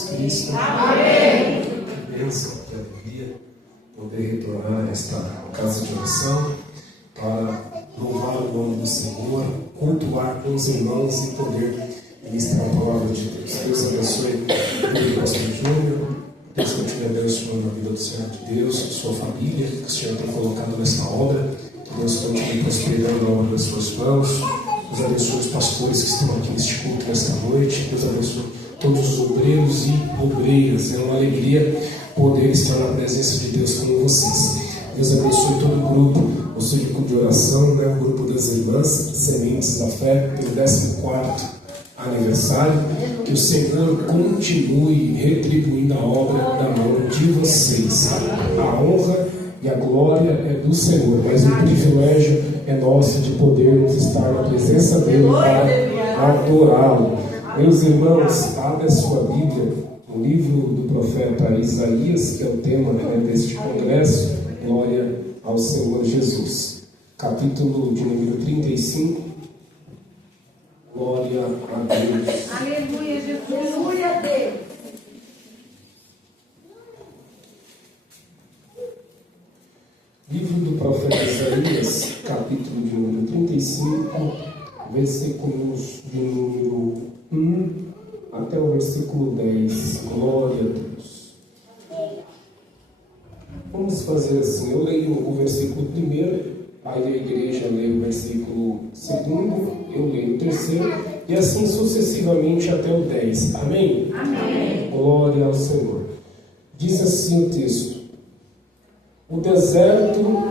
Jesus Cristo. Amém. Que bênção, que alegria poder retornar a esta casa de oração para louvar o nome do Senhor, cultuar com os irmãos e poder ministrar a palavra de Deus. Deus abençoe o meu pastor Júnior. Deus continue abençoando a vida do servo de Deus, sua família, que o Senhor tem colocado nessa obra. Que Deus continue prosperando a obra das suas mãos. Deus abençoe os pastores que estão aqui neste culto nesta noite. Deus abençoe todos os obreiros e obreiras. É uma alegria poder estar na presença de Deus com vocês. Deus abençoe todo o grupo, o seu grupo de oração, o grupo das irmãs, Sementes da Fé, pelo 14º aniversário. Que o Senhor continue retribuindo a obra da mão de vocês. A honra e a glória é do Senhor, mas o privilégio é nosso de podermos estar na presença dele para adorá-lo. Meus irmãos, abra a sua Bíblia no livro do profeta Isaías, que é o tema deste congresso. Glória ao Senhor Jesus. Capítulo de número 35. Glória a Deus. Aleluia, Jesus. Aleluia a Deus. Livro do profeta Isaías, capítulo de número 35, versículos de número 1 até o versículo 10. Glória a Deus. Vamos fazer assim, eu leio o versículo 1, aí a igreja lê o versículo 2, eu leio o 3, e assim sucessivamente até o 10. Amém? Amém. Glória ao Senhor. Diz assim o texto: o deserto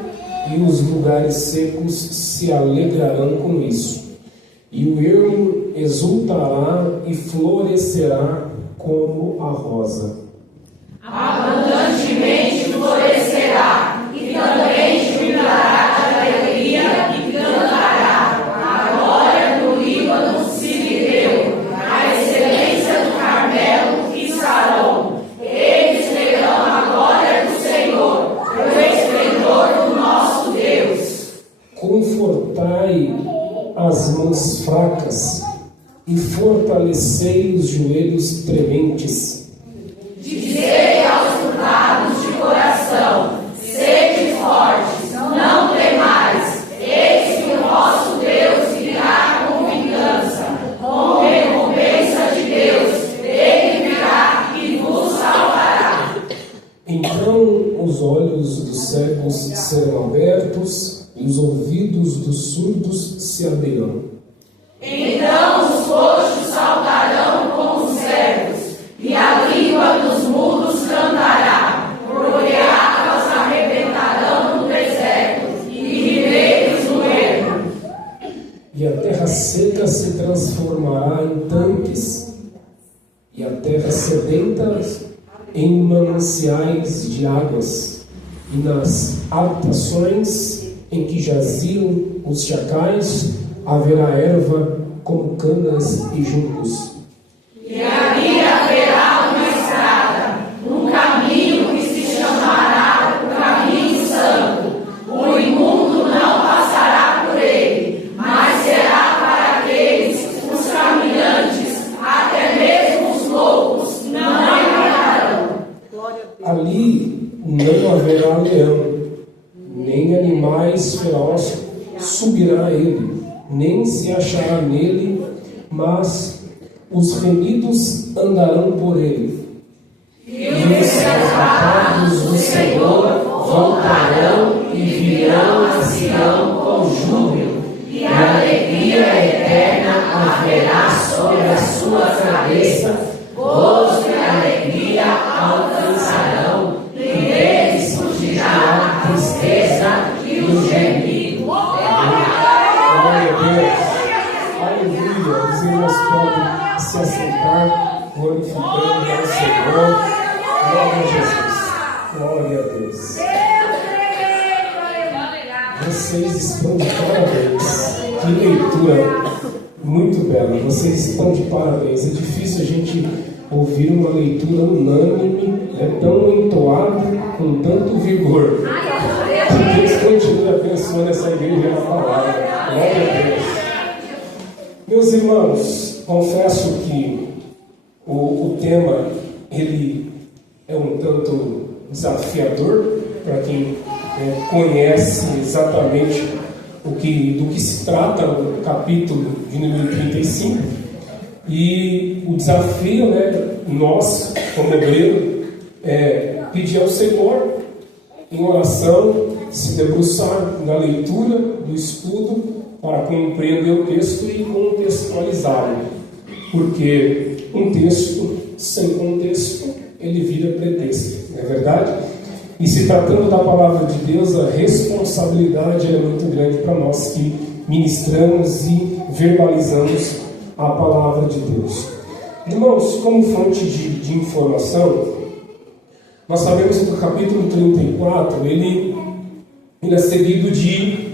e os lugares secos se alegrarão com isso, e o ermo exultará e florescerá como a rosa. Abundantemente florescerá, e também jubilará de alegria e cantará. A glória do Líbano se lhe deu, a excelência do Carmelo e Saron. Eles verão a glória do Senhor, o esplendor do nosso Deus. Confortai as mãos fracas e fortalecei os joelhos trementes. Dizei aos turbados de coração: sede fortes, não temais. Eis que o vosso Deus virá com vingança, com recompensa de Deus. Ele virá e vos salvará. Então os olhos dos cegos serão abertos e os ouvidos dos surdos se abrirão. Então os coxos saltarão com os cegos, e a língua dos mudos cantará. Águas arrebentarão no deserto, e ribeiros no ermo. E a terra seca se transformará em tanques, e a terra sedenta em mananciais de águas, e nas habitações em que jaziam os chacais haverá erva como canas e juncos. E ali haverá uma estrada, um caminho que se chamará o caminho santo. O imundo não passará por ele, mas será para aqueles, os caminhantes, até mesmo os loucos, não entrarão. Ali não haverá leão, nem animais ferozes subirá a ele, nem se achará nele, mas os remidos andarão por ele. E os resgatados do Senhor voltarão e virão a Sião com júbilo, e a alegria eterna haverá sobre a sua cabeça, gozo e alegria alcançarão, e deles fugirá a tristeza e o gemido. Glória a Deus. Aleluia. Os irmãos podem se assentar, glorificando ao Senhor. Glória a Jesus. Glória a Deus. Vocês estão de parabéns. Que leitura muito bela. Vocês estão de parabéns. É difícil a gente ouvir uma leitura unânime, tão entoada, com tanto vigor. Que Deus continue abençoando essa igreja na palavra. Glória a Deus. Meus irmãos, confesso que o tema ele é um tanto desafiador para quem conhece exatamente do que se trata o capítulo de número 35. E o desafio, nós, como obreiro, é pedir ao Senhor, em oração, se debruçar na leitura, do estudo, para compreender o texto e contextualizá-lo. Porque um texto sem contexto, ele vira pretexto, não é verdade? E se tratando da palavra de Deus, a responsabilidade é muito grande para nós que ministramos e verbalizamos a palavra de Deus. Irmãos, como fonte de informação, nós sabemos que o capítulo 34, ele é seguido de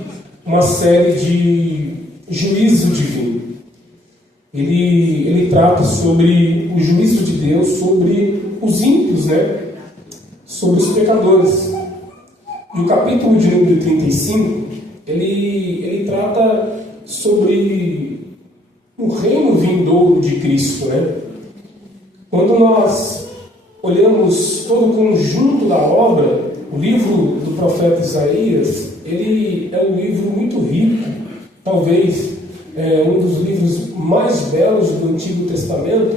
uma série de juízo divino. Ele trata sobre o juízo de Deus, sobre os ímpios, sobre os pecadores. E o capítulo de número 35, ele trata sobre o reino vindouro de Cristo, Quando nós olhamos todo o conjunto da obra, o livro do profeta Isaías, ele é um livro muito rico, talvez um dos livros mais belos do Antigo Testamento,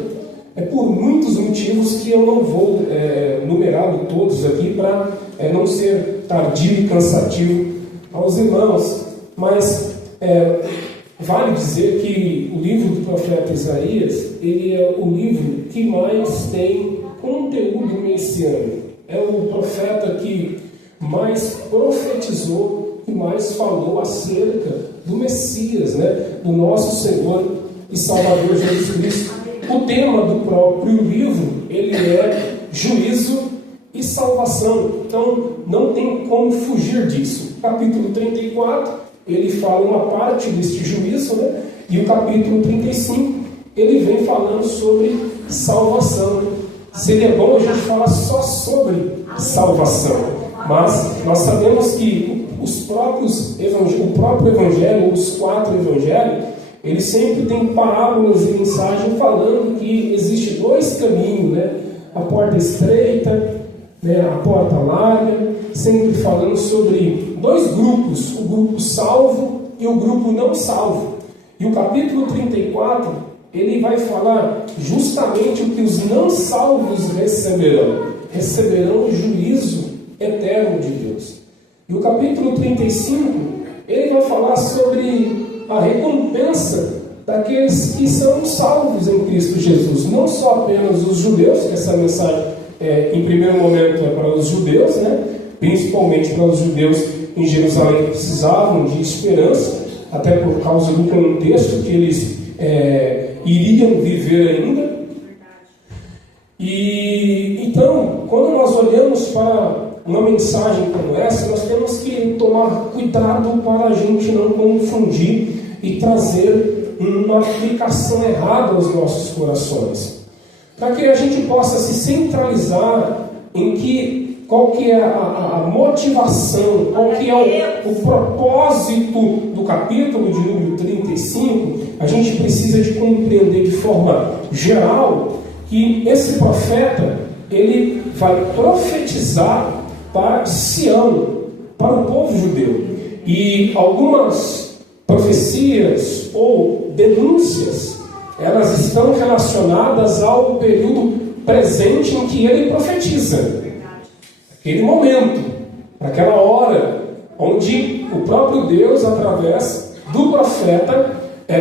por muitos motivos que eu não vou numerá-lo todos aqui para não ser tardio e cansativo aos irmãos, mas vale dizer que o livro do profeta Isaías, ele é o livro que mais tem conteúdo messiânico. É o profeta que mais profetizou e mais falou acerca do Messias, do nosso Senhor e Salvador Jesus Cristo. O tema do próprio livro, ele é juízo e salvação. Então, não tem como fugir disso. O capítulo 34, ele fala uma parte deste juízo, e o capítulo 35, ele vem falando sobre salvação. Seria bom a gente falar só sobre salvação, mas nós sabemos que o próprio Evangelho, os 4 Evangelhos, ele sempre tem parábolas e mensagem falando que existe 2 caminhos, a porta estreita, a porta larga, sempre falando sobre 2 grupos, o grupo salvo e o grupo não salvo. E o capítulo 34, ele vai falar justamente o que os não salvos receberão o juízo eterno de Deus. E o capítulo 35, ele vai falar sobre a recompensa daqueles que são salvos em Cristo Jesus, não só apenas os judeus, que essa mensagem em primeiro momento é para os judeus, principalmente para os judeus em Jerusalém que precisavam de esperança, até por causa do contexto que eles iriam viver ainda. E então, quando nós olhamos para uma mensagem como essa, nós temos que tomar cuidado para a gente não confundir e trazer uma aplicação errada aos nossos corações, para que a gente possa se centralizar em qual que é a motivação, qual que é o propósito do capítulo de número 35. A gente precisa de compreender de forma geral que esse profeta, ele vai profetizar para Sião, para o povo judeu. E algumas profecias ou denúncias, elas estão relacionadas ao período presente em que ele profetiza. Aquele momento, aquela hora, onde o próprio Deus, através do profeta,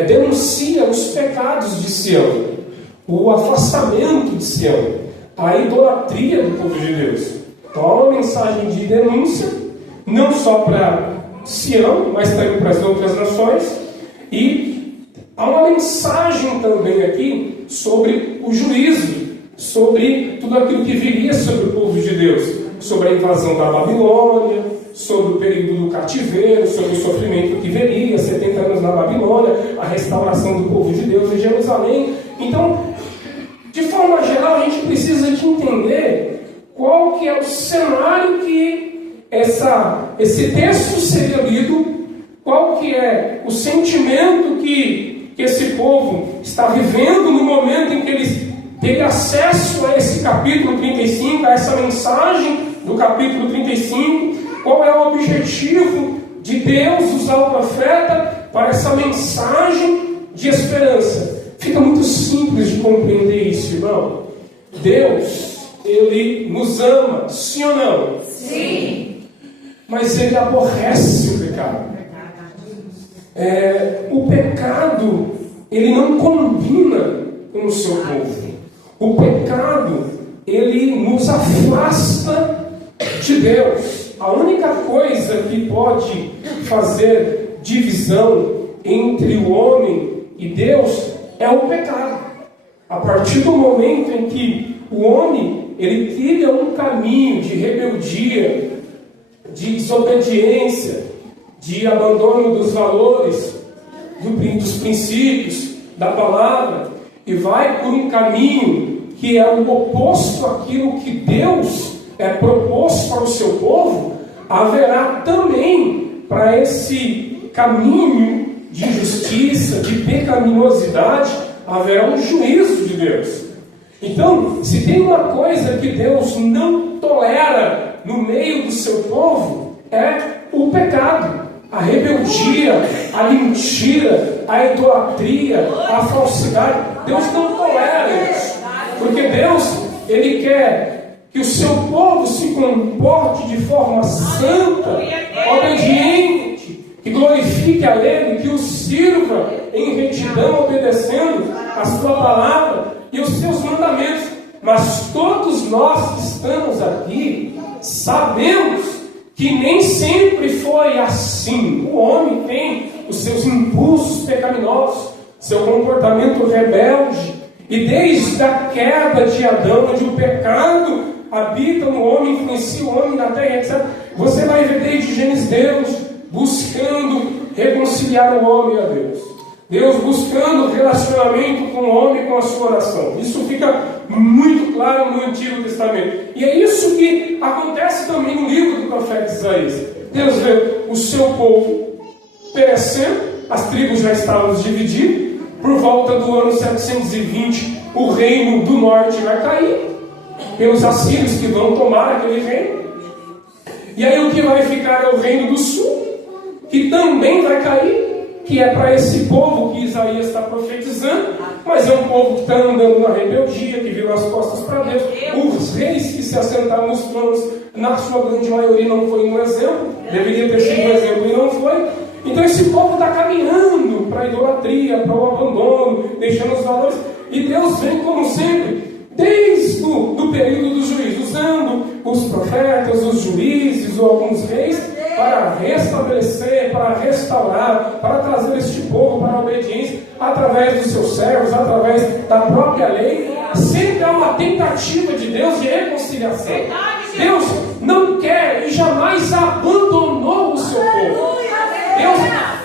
denuncia os pecados de Sião, o afastamento de Sião, a idolatria do povo de Deus. Então há uma mensagem de denúncia, não só para Sião, mas também para as outras nações, e há uma mensagem também aqui sobre o juízo, sobre tudo aquilo que viria sobre o povo de Deus, sobre a invasão da Babilônia, sobre o período do cativeiro, sobre o sofrimento que viria, 70 anos na Babilônia, a restauração do povo de Deus em Jerusalém. Então, de forma geral, a gente precisa de entender qual que é o cenário que esse texto seria lido, qual que é o sentimento que esse povo está vivendo no momento em que eles teve acesso a esse capítulo 35, a essa mensagem do capítulo 35, qual é o objetivo de Deus usar o profeta para essa mensagem de esperança. Fica muito simples de compreender isso, irmão. Deus, Ele nos ama, sim ou não? Sim. Mas Ele aborrece o pecado. O pecado, ele não combina com o seu povo. O pecado, ele nos afasta de Deus. A única coisa que pode fazer divisão entre o homem e Deus é o pecado. A partir do momento em que o homem ele trilha um caminho de rebeldia, de desobediência, de abandono dos valores, dos princípios, da palavra, e vai por um caminho que é o oposto àquilo que Deus propôs para o seu povo, haverá também para esse caminho de injustiça, de pecaminosidade, haverá um juízo de Deus. Então, se tem uma coisa que Deus não tolera no meio do seu povo, é o pecado, a rebeldia, a mentira, a idolatria, a falsidade. Deus não tolera isso, porque Deus, Ele quer que o seu povo se comporte de forma santa, obediente, que glorifique a Ele, que o sirva em retidão, obedecendo a sua palavra e os seus mandamentos. Mas todos nós que estamos aqui sabemos que nem sempre foi assim. O homem tem os seus impulsos pecaminosos, seu comportamento rebelde, e desde a queda de Adão, onde o pecado habita no homem, influencia o homem na terra, etc., você vai ver desde Gênesis Deus buscando reconciliar o homem a Deus, Deus buscando relacionamento com o homem, com a sua oração. Isso fica muito claro no Antigo Testamento, e é isso que acontece também no livro do profeta Isaías. Deus vê o seu povo perecendo, as tribos já estavam divididas. Por volta do ano 720, o reino do norte vai cair, pelos assírios que vão tomar aquele reino. E aí o que vai ficar é o reino do sul, que também vai cair, que é para esse povo que Isaías está profetizando, mas é um povo que está andando na rebeldia, que virou as costas para Deus. Os reis que se assentaram nos tronos, na sua grande maioria, não foi um exemplo, deveria ter sido um exemplo e não foi. Então esse povo está caminhando para a idolatria, para o abandono, deixando os valores. E Deus vem, como sempre, desde o período dos juízes, usando os profetas, os juízes ou alguns reis, para restabelecer, para restaurar, para trazer este povo para a obediência, através dos seus servos, através da própria lei. Sempre há uma tentativa de Deus de reconciliação. Deus não quer e jamais abandonou o seu povo. Deus,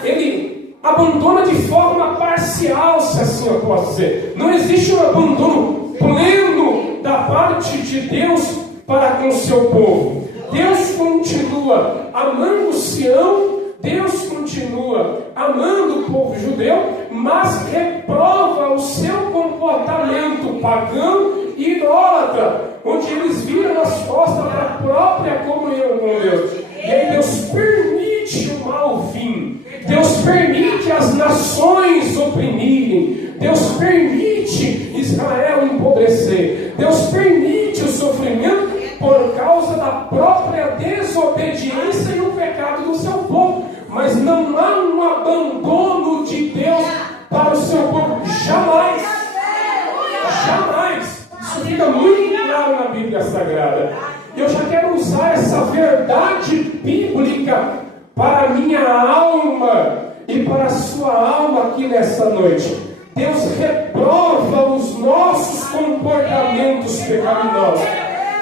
Ele abandona de forma parcial, se assim eu posso dizer. Não existe um abandono pleno da parte de Deus para com o seu povo. Deus continua amando Sião, Deus continua amando o povo judeu, mas reprova o seu comportamento pagão e idólatra, onde eles viram as costas para a própria comunhão com Deus. E aí Deus permite o mal vir, Deus permite as nações oprimirem, Deus permite Israel empobrecer, Deus permite o sofrimento por causa da própria desobediência e o pecado do seu povo. Mas não há um abandono de Deus para o seu povo, jamais, jamais. Isso fica muito claro na Bíblia Sagrada. Eu já quero usar essa verdade bíblica para a minha alma e para a sua alma aqui nessa noite. Deus reprova os nossos comportamentos pecaminosos.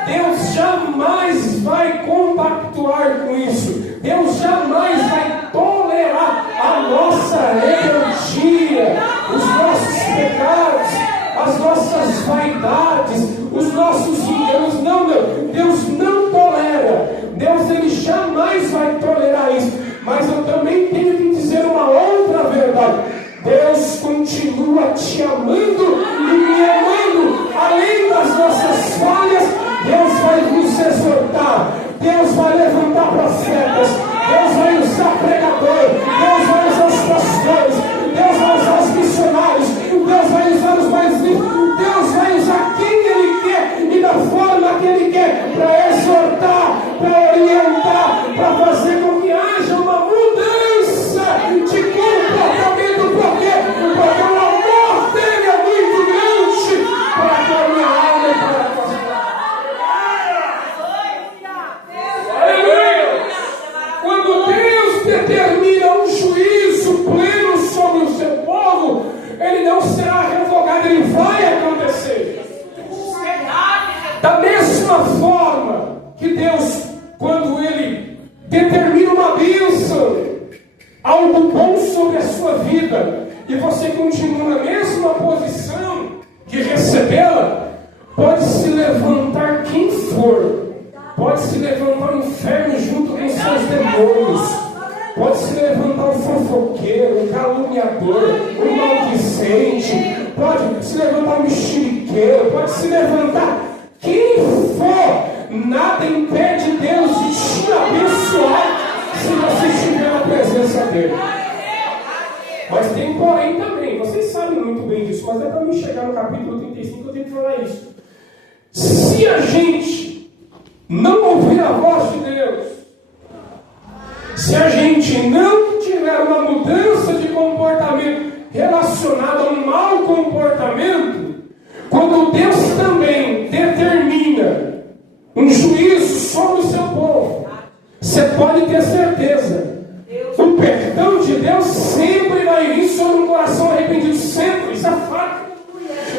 Deus jamais vai compactuar com isso. Deus jamais vai tolerar a nossa rebeldia, os nossos pecados, as nossas vaidades, os nossos enganos. Não, Deus não tolera. Deus, Ele jamais vai tolerar isso. Mas eu também tenho que dizer uma outra verdade. Deus continua te amando e me amando, que Deus, quando Ele determina uma bênção, algo bom sobre a sua vida, e você continua na mesma posição de recebê-la, pode se levantar quem for, pode se levantar o inferno junto com seus demônios, pode se levantar um fofoqueiro, um caluniador, um maldizente, pode se levantar um mexeriqueiro, pode se levantar quem for, nada impede Deus de te abençoar se você estiver na presença dele. Mas tem porém também, vocês sabem muito bem disso, mas é para mim chegar no capítulo 35 eu tenho que falar isso. Se a gente não ouvir a voz de Deus, se a gente não tiver uma mudança de comportamento relacionada a um mau comportamento, quando Deus também determina um juízo sobre o seu povo, você pode ter certeza, o perdão de Deus sempre vai vir sobre um coração arrependido, sempre, isso é fato.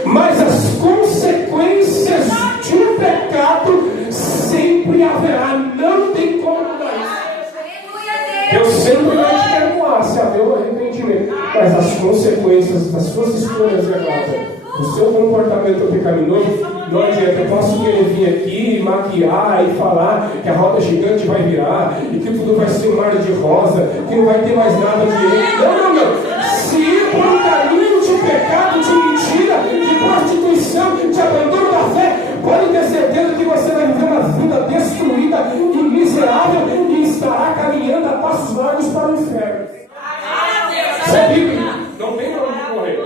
Mas as consequências de um pecado sempre haverá, não tem como mudar isso. Deus sempre vai te perdoar se haver o arrependimento, mas as consequências das suas escolhas erradas, do seu comportamento pecaminoso, não adianta. Eu posso querer vir aqui e maquiar e falar que a roda gigante vai virar e que tudo vai ser um mar de rosa, que não vai ter mais nada de erro. Não. Se ir por um caminho de pecado, de mentira, de prostituição, de abandono da fé, pode ter certeza que você vai viver uma vida destruída e miserável e estará caminhando a passos largos para o inferno. Isso é bíblico. Não tem para onde correr.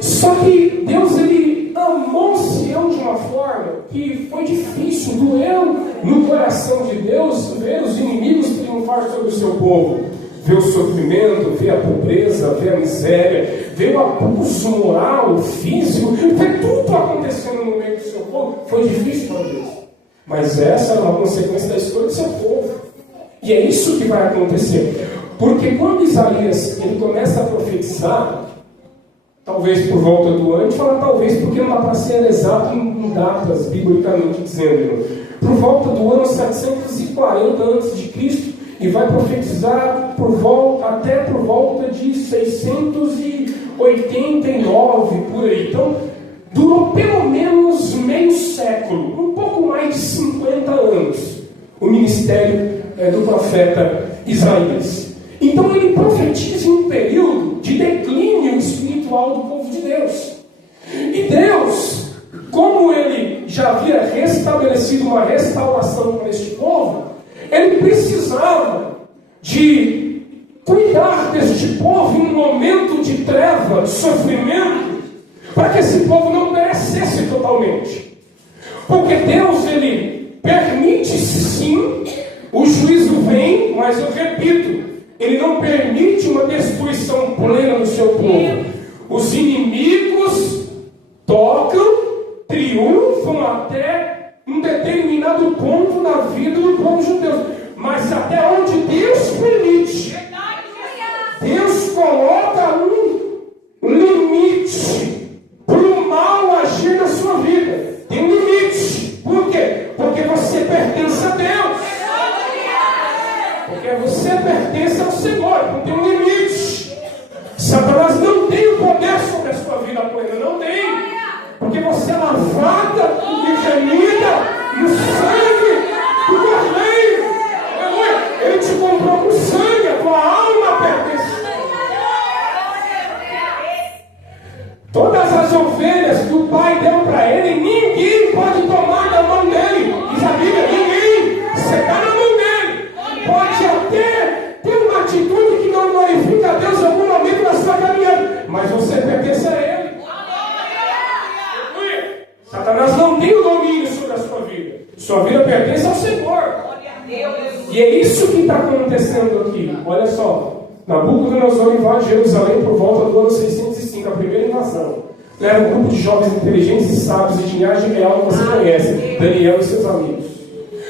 Só que Deus, Ele amou Sião de uma forma que foi difícil, doeu no coração de Deus ver os inimigos triunfar sobre o seu povo, ver o sofrimento, ver a pobreza, ver a miséria, ver o abuso moral, físico, ver tudo acontecendo no meio do seu povo. Foi difícil para Deus, mas essa era uma consequência da escolha do seu povo, e é isso que vai acontecer, porque quando Isaías ele começa a profetizar, talvez por volta do ano, a gente fala talvez porque não dá para ser exato em datas, biblicamente dizendo, por volta do ano 740 a.C., e vai profetizar até por volta de 689, por aí. Então, durou pelo menos meio século, um pouco mais de 50 anos, o ministério do profeta Isaías. Então ele profetiza em um período de declínio espiritual do povo de Deus. E Deus, como Ele já havia restabelecido uma restauração para este povo, Ele precisava de cuidar deste povo em um momento de treva, de sofrimento, para que esse povo não perecesse totalmente. Porque Deus, Ele permite sim, o juízo vem, mas eu repito, Ele não permite uma destruição plena do seu povo. Os inimigos tocam, triunfam até um determinado ponto na vida do povo judeu. Mas até onde Deus permite, Deus coloca um limite para o mal agir na sua vida. Tem um limite. Por quê? Porque você pertence a Deus. Porque você pertence ao Senhor, não tem um limite. Satanás não tem o poder sobre a sua vida plena, não tem. Porque você é lavada e remida no sangue do Cordeiro. Aleluia! Ele te comprou com sangue, a tua alma pertence. Todas as ovelhas que o Pai deu para ele, ninguém pode tomar da mão dele. Diz a Bíblia, ninguém. Você está na mão dele. Pode até ter uma atitude que não glorifica a Deus em algum momento da sua caminhada, mas você pertence a Ele. Satanás não tem o domínio sobre a sua vida. Sua vida pertence ao Senhor. E é isso que está acontecendo aqui. Olha só. Nabucodonosor invade Jerusalém por volta do ano 605, a primeira invasão. Leva um grupo de jovens inteligentes e sábios e de linhagem real que você conhece, Daniel e seus amigos.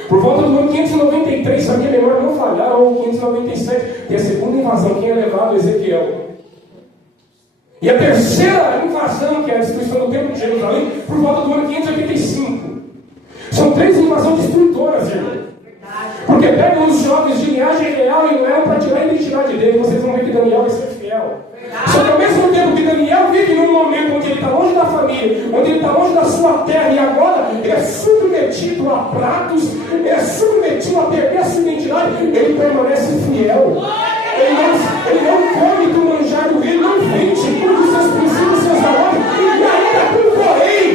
Por volta do ano 593, se a minha memória não falhar, ou 597, tem a segunda invasão, quem é levado? Ezequiel. E a terceira invasão, que é a destruição do templo de Jerusalém, por volta do ano 585. São três invasões submetido a pratos, ele é submetido a perder a sua identidade, ele permanece fiel. Ele não come do manjar do rei, não vende tudo os seus princípios, os seus valores, e ainda com porém,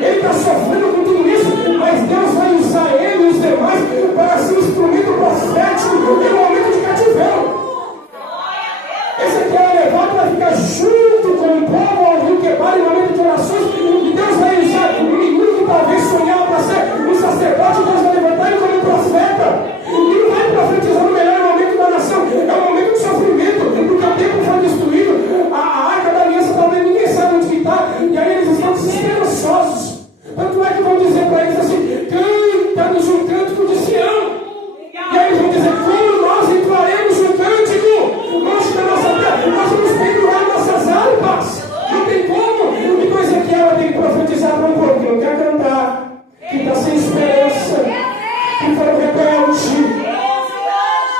ele está sofrendo com tudo isso, mas Deus vai usar ele e os demais para ser um instrumento profético em um momento de cativeiro. Esse aqui é levado para ficar junto com o povo ao rio Quebar em momento de orações, e Deus vai usar um menino que talvez sonhava para ser um sacerdote, Deus vai levantar ele como um profeta, e não vai profetizar no melhor momento da nação, é um momento de sofrimento, porque o templo foi destruído, a arca da aliança talvez ninguém sabe onde está, e aí eles estão desesperançosos. Tanto é que vão dizer para eles assim: canta-nos um cântico de Sião. E aí eles vão dizer: como nós entoaremos um cântico longe da nossa terra? Nós vamos pendurar nossas harpas. Não tem como. Então Ezequiel tem que profetizar para um povo que não quer cantar, que está sem esperança, que foi rebelde,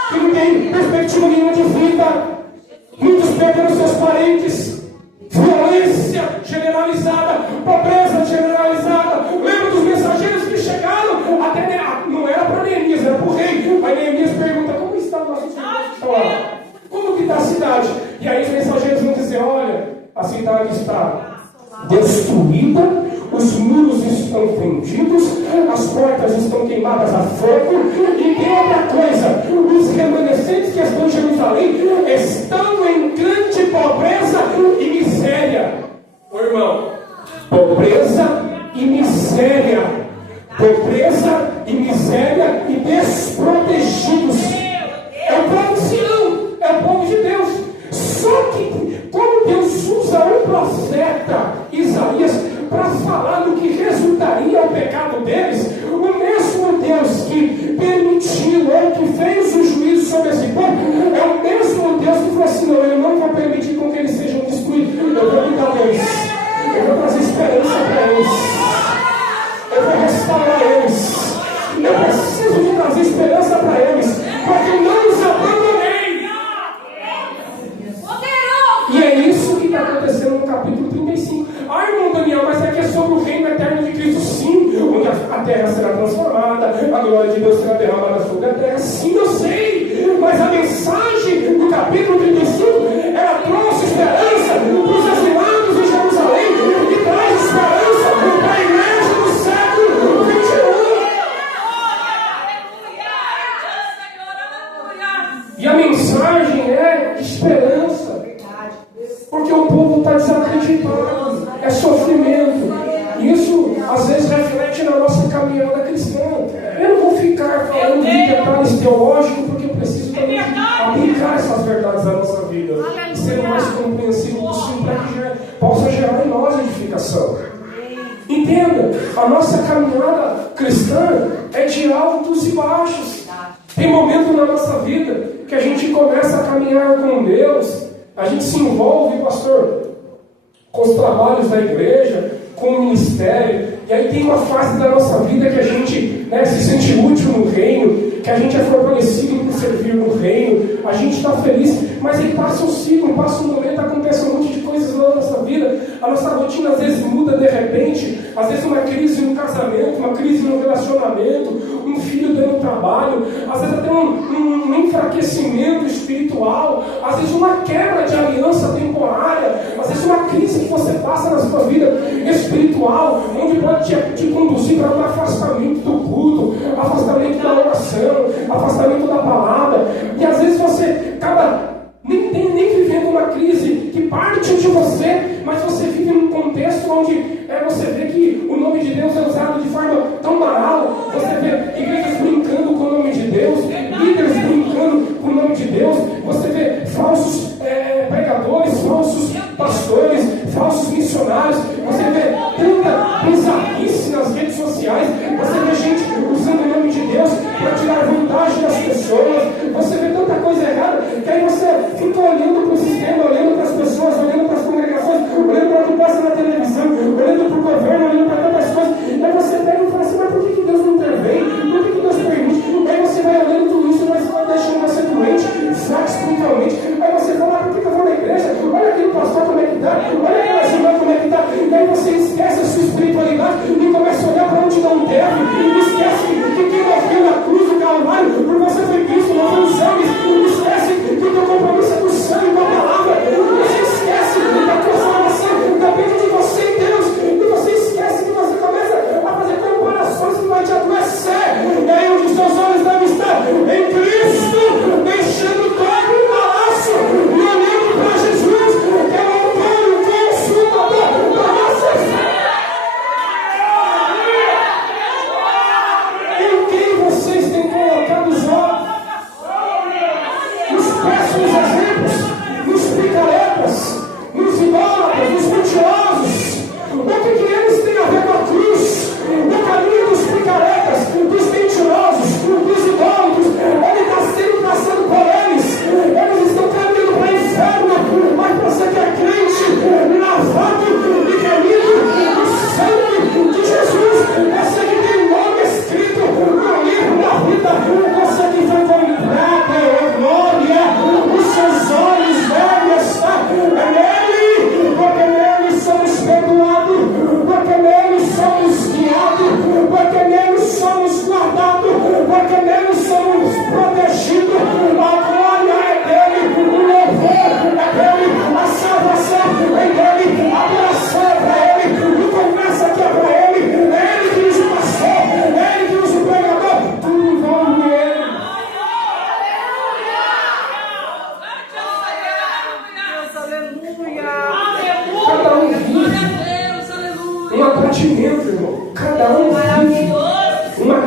que não tem perspectiva nenhuma de vida. Muitos perderam seus parentes. Violência generalizada, pobreza generalizada. Lembra dos mensageiros que chegaram até não era para Neemias, era para o rei. Aí Neemias pergunta: como está o nosso cidade? Como que está a cidade? E aí os mensageiros vão dizer: olha, a cidade está destruída, os muros estão fendidos, as portas estão queimadas a fogo, e tem outra coisa: os remanescentes que estão em Jerusalém estão em grande pobreza e miséria. Ô irmão, pobreza e miséria, pobreza e miséria e desprotegidos. É o povo de Sião, é o povo de Deus. Só que, como Deus usa o profeta Isaías para falar do que resultaria o pecado deles, o mesmo Deus que permitiu ou que fez o juízo sobre esse povo, é o mesmo Deus que falou assim: não, eu não vou permitir com que eles sejam destruídos, eu vou cuidar deles, eu vou trazer esperança para eles, eu vou restaurar eles, eu preciso de trazer esperança para eles, porque eu não os abandonei. E é isso que está acontecendo no capítulo 35. Ah, irmão Daniel, mas aqui é sobre o reino eterno de Cristo, sim, onde a terra será transformada, a glória de Deus será derramada sobre a terra. Sim, eu sei, mas a mensagem do capítulo 35, ela trouxe esperança para os exilados em Jerusalém, e traz esperança para a igreja do século 21. E a mensagem é esperança. Porque o povo está desacreditado, é sofrimento. Isso às vezes reflete na nossa caminhada cristã. Eu não vou ficar falando de detalhes teológicos, porque eu preciso também aplicar essas verdades na nossa vida e ser o mais compreensivo possível para que possa gerar em nós edificação. Entenda, a nossa caminhada cristã é de altos e baixos. Tem momento na nossa vida que a gente começa a caminhar com Deus. A gente se envolve, pastor, com os trabalhos da igreja, com o ministério, e aí tem uma fase da nossa vida que a gente se sente útil no reino, que a gente é fortalecido por servir no reino, a gente está feliz, mas aí passa um ciclo, passa um momento, acontece um monte de coisas na nossa vida, a nossa rotina às vezes muda de repente, às vezes uma crise no casamento, uma crise no relacionamento, um filho dando trabalho, às vezes até um enfraquecimento espiritual, às vezes uma quebra de aliança temporária, às vezes uma crise que você passa na sua vida espiritual, onde pode te conduzir para um afastamento do culto, afastamento da oração, afastamento da palavra, e às vezes você acaba nem vivendo uma crise que parte de você, mas você vive num contexto onde você vê que o nome de Deus é usado de forma tão banal, você vê igrejas brincando com o nome de Deus, líderes brincando com o nome de Deus, você vê falsos pregadores, falsos pastores, falsos missionários, você vê tanta bizarrice nas redes sociais, você vê gente usando o nome de Deus para tirar vantagem das pessoas.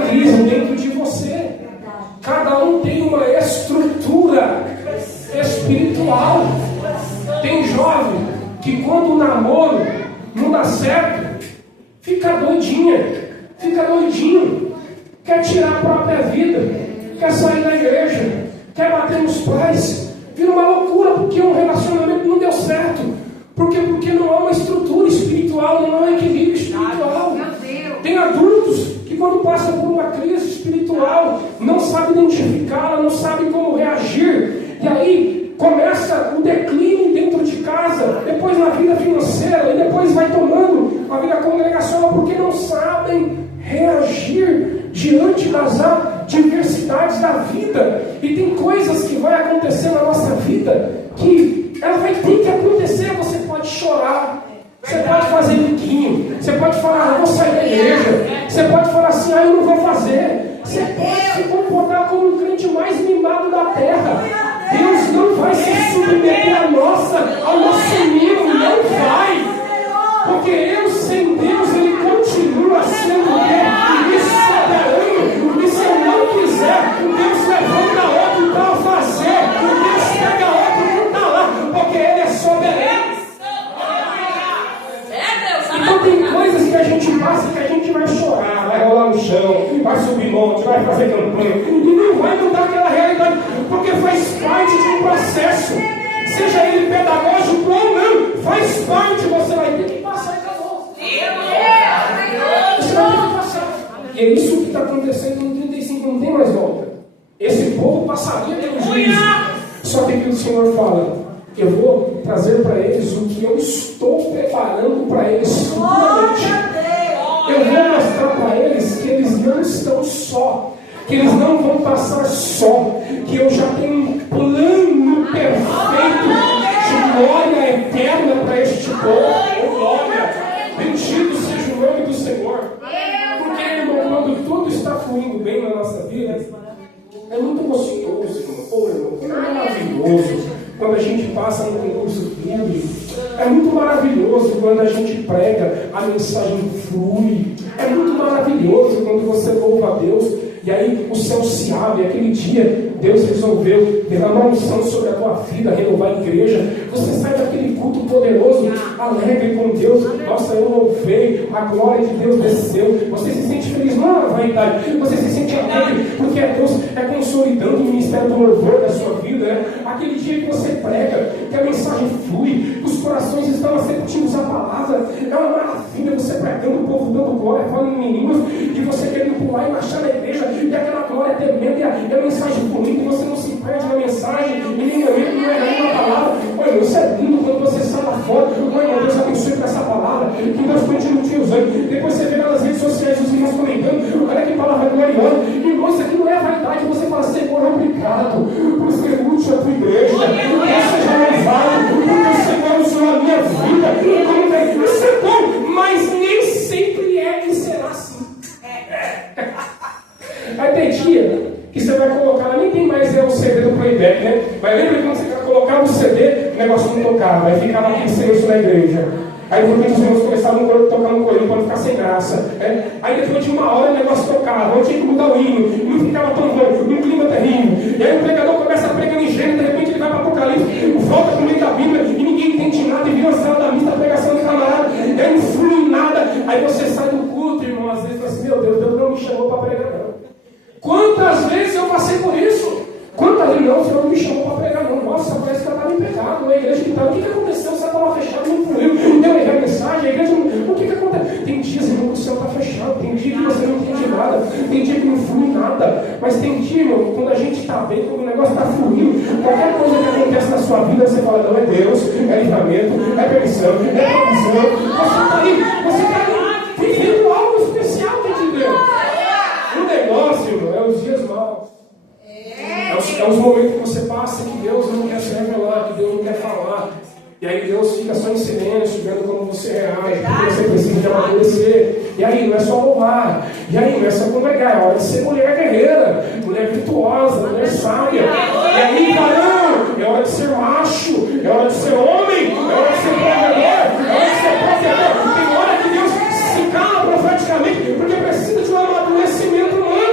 crise dentro de você. Cada um tem uma estrutura espiritual. Tem jovem que quando o namoro não dá certo, fica doidinha, fica doidinho, quer tirar a própria vida, quer sair da igreja, quer bater nos pais, vira uma loucura porque um relacionamento não deu certo. Porque não há uma estrutura espiritual, não há um equilíbrio espiritual. Tem adultos que quando passam por uma crise espiritual, não sabem identificá-la, não sabem como reagir. E aí começa o declínio dentro de casa, depois na vida financeira, e depois vai tomando a vida congregacional, porque não sabem reagir diante das adversidades da vida. E tem coisas que vai acontecer na nossa vida que ela vai ter que acontecer. Você pode chorar, você pode fazer biquinho, você pode falar, eu vou sair da igreja, você pode falar assim, eu não vou fazer, você pode se comportar como o crente mais mimado da terra. Deus não vai se submeter ao nosso mimo, não vai. Porque eu, sem Deus, Ele continua sendo Deus e soberano. E se eu não quiser, Deus levanta outro para fazer. Deus pega outro que está lá, porque Ele é soberano. Então tem coisas que a gente passa que a gente vai chorar, vai rolar no chão, vai subir monte, vai fazer campanha, e não vai mudar aquela realidade, porque faz parte de um processo. Seja ele pedagógico ou não, faz parte, você vai ter que passar e acabou. Você vai ter que passar. E é isso que está acontecendo no 35, não tem mais volta. Esse povo passaria pelo juízo. Só que aqui o Senhor fala, eu vou trazer para eles o que eu estou preparando para eles futuramente. Eu vou mostrar para eles que eles não estão só, que eles não vão passar só, que eu já tenho um plano perfeito de glória eterna para este povo. Glória! Bendito seja o nome do Senhor. Porque, irmão, quando tudo está fluindo bem na nossa vida, é muito gostoso, irmão. É maravilhoso quando a gente passa no concurso bíblico. É muito maravilhoso quando a gente prega, a mensagem flui. É muito maravilhoso quando você louva a Deus e aí o céu se abre. Aquele dia Deus resolveu derramar unção sobre a tua vida, renovar a igreja. Você sai daquele culto poderoso, alegre com Deus. Nossa, eu louvei, a glória de Deus desceu. Você se sente feliz, não é vaidade. Você se sente alegre porque Deus é consolidando o ministério do louvor da sua vida, né? Aquele dia que você prega, que a mensagem flui, os corações estão receptivos à palavra. É uma maravilha você pregando, o povo dando glória, falando em línguas, e você querendo pular e marchar na igreja, e aquela glória tremenda, e a mensagem fluindo, e você não se perde na mensagem, e nem não é nem na palavra. Olha, isso é lindo quando você sai lá fora. Olha, Deus abençoe com essa palavra, que Deus continue te usando. Depois você vê nas redes sociais os irmãos comentando, olha que palavra gloriosa. Irmão, isso aqui não é vaidade. Você fala, Senhor, obrigado por ser útil à tua igreja. Deus seja louvado, porque o Senhor usou a minha vida. Isso é bom, mas nem sempre é e será assim. Aí tem dia que você vai colocar, nem tem mais o CD do playback, né? Mas lembra quando você colocava o CD, o negócio não tocava, aí ficava aquele silêncio na igreja. Aí de repente os irmãos começavam a tocar no corinho para não ficar sem graça, né? Aí depois de uma hora o negócio tocava, eu tinha que mudar o hino, e não ficava tão bom, um clima terrível. E aí o pregador começa a pregar em Gênesis, de repente ele vai para Apocalipse, volta para o meio da Bíblia e ninguém entende nada, e vira a sala da missa, a pregação do camarada, e aí não flui nada. Aí você sai do culto, irmão, às vezes assim, meu Deus, Deus não me chamou para pregar, não. Quantas vezes eu passei por isso? Quantas vezes não, o Senhor não me chamou para pregar, não. Nossa, parece que ela estava em pecado, a igreja que estava, o que aconteceu? Você estava fechado, não fluiu, eu levei a mensagem, a igreja não. O que acontece? Tem dias, irmão, que o céu está fechado, tem dia que você não entende nada, tem dia que não flui nada, mas tem dia, irmão, quando a gente está bem, quando o negócio está fluindo, qualquer coisa que acontece na sua vida, você fala, não, é Deus, é livramento, é permissão, é provisão. Você está aí vivendo algo especial de Deus. O negócio, irmão, é os dias maus. É os momentos que você passa que Deus não quer se revelar, que Deus não quer falar. E aí Deus fica só em silêncio, vendo como você reage, porque você precisa de amadurecer. E aí não é só louvar, e aí não é só congregar, é hora de ser mulher guerreira, mulher virtuosa, mulher sábia. E aí, varão, é hora de ser macho, é hora de ser homem, é hora de ser provedor, é hora de ser protetor. Tem hora que Deus se cala profeticamente, porque precisa de um amadurecimento humano.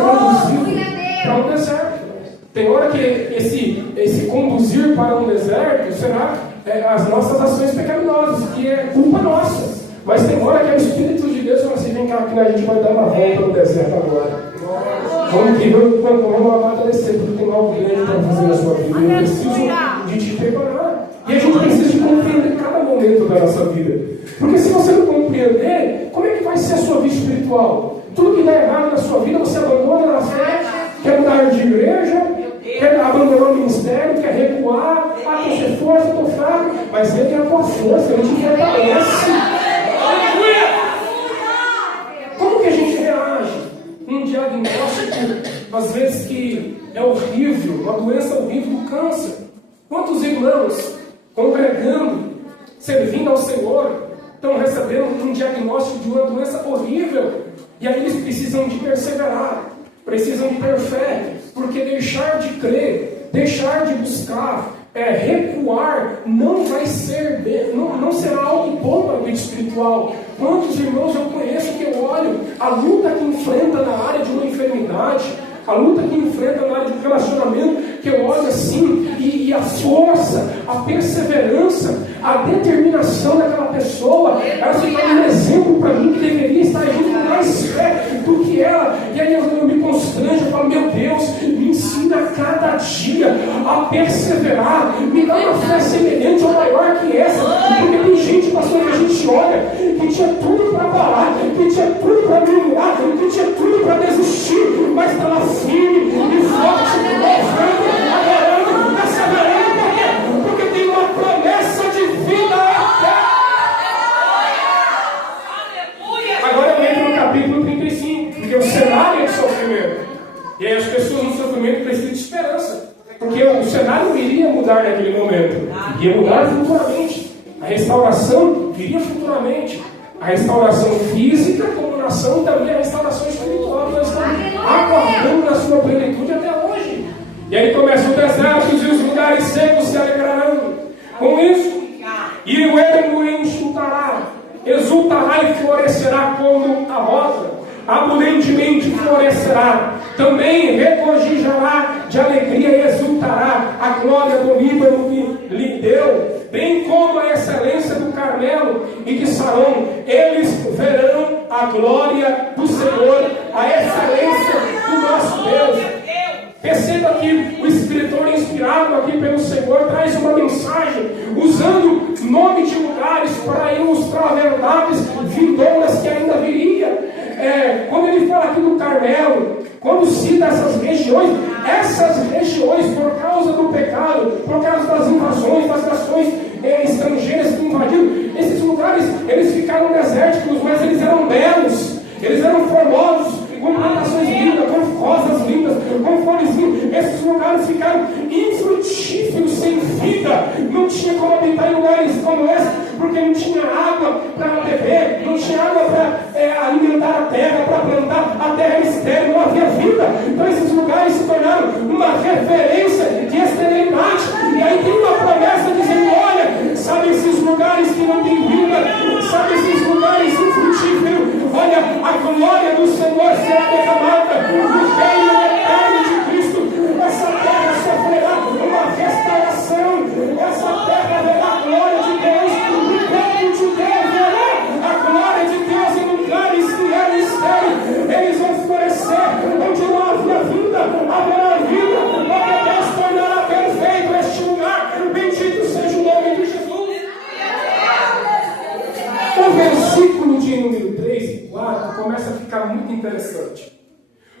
conduzido para um deserto. Tem hora que esse conduzir para um deserto será as nossas ações pecaminosas, que é culpa nossa. Mas tem hora que é o Espírito de Deus fala assim: vem cá, que a gente vai dar uma volta no deserto agora. Vamos agradecer, porque tem algo grande para fazer na sua vida. Eu preciso de te preparar. E a gente precisa de compreender cada momento da nossa vida. Porque se você não compreender, como é que vai ser a sua vida espiritual? Tudo que dá errado na sua vida, você abandona na fé, quer mudar de igreja, quer abandonar o ministério, quer recuar. Ah, tem que ser força, eu estou fraco. Mas ele é a tua força, ele te fortalece. Como que a gente reage? Um diagnóstico, às vezes, que é horrível, uma doença horrível do câncer. Quantos irmãos congregando, servindo ao Senhor, estão recebendo um diagnóstico de uma doença horrível, e aí eles precisam de perseverar, precisam de ter fé, porque deixar de crer, deixar de buscar, recuar, não vai ser, não será algo bom para a vida espiritual. Quantos irmãos eu conheço que eu olho a luta que enfrenta na área de uma enfermidade, a luta que enfrenta na área de um relacionamento, que eu olho assim, e a força, a perseverança, a determinação daquela pessoa, ela se torna um exemplo para mim que deveria estar junto com mais fé do que ela. E aí eu me constranjo, eu falo: meu Deus, me ensina cada dia a perseverar, me dá uma fé semelhante ou maior que essa, porque tem gente, pastor, que a gente olha, que tinha tudo para parar, que tinha tudo para murmurar, que tinha tudo para desistir, mas estava firme e forte, louvando, adorando, perseverando, porque tem uma promessa de vida eterna. Agora eu entro no capítulo 35, porque o cenário é de sofrimento. E aí as pessoas no sofrimento precisam de esperança, porque o cenário iria mudar naquele momento, iria mudar futuramente. A restauração viria futuramente. A restauração física, como nação, e também a restauração espiritual. Nós estamos aguardando na sua plenitude até hoje. E aí começa o deserto e os lugares secos se alegrarão. Com isso, e o ermo enxutará, exultará e florescerá como a rosa, abundantemente florescerá. Também regozijará de alegria e exultará a glória do Líbano que lhe deu, bem como a excelência do Carmelo e de Sarão. Eles verão a glória do Senhor, a excelência do nosso Deus. Perceba que o escritor, inspirado aqui pelo Senhor, traz uma mensagem usando nome de lugares para ilustrar verdades vindouras que ainda viria. Quando ele fala aqui do Carmelo, quando cita essas regiões, por causa do pecado, por causa das invasões, das nações estrangeiras que invadiram, esses lugares, eles ficaram desérticos, mas eles eram belos, eles eram formosos, com plantações lindas, com rosas lindas, com flores lindas. Esses lugares ficaram infrutíferos, sem vida. Não tinha como habitar em lugares como esse, porque não tinha água para beber, não tinha água para alimentar a terra, para plantar. A terra era estéril, não havia vida. Então esses lugares se tornaram uma referência de esterilidade. E aí tem uma promessa dizendo: olha, sabe esses lugares que não têm vida, sabe esses lugares infrutíferos, olha, a glória do Senhor será derramada, o reino eterno de Cristo. Essa terra sofrerá uma restauração, essa terra verá a glória de Deus, o povo de Deus verá a glória de Deus em lugares que eram estéreis. Eles vão florescer onde não havia vida, haverá vida, porque Deus tornará perfeito este lugar. Bendito seja o nome de Jesus. O versículo de número 3 e 4 começa a ficar muito interessante.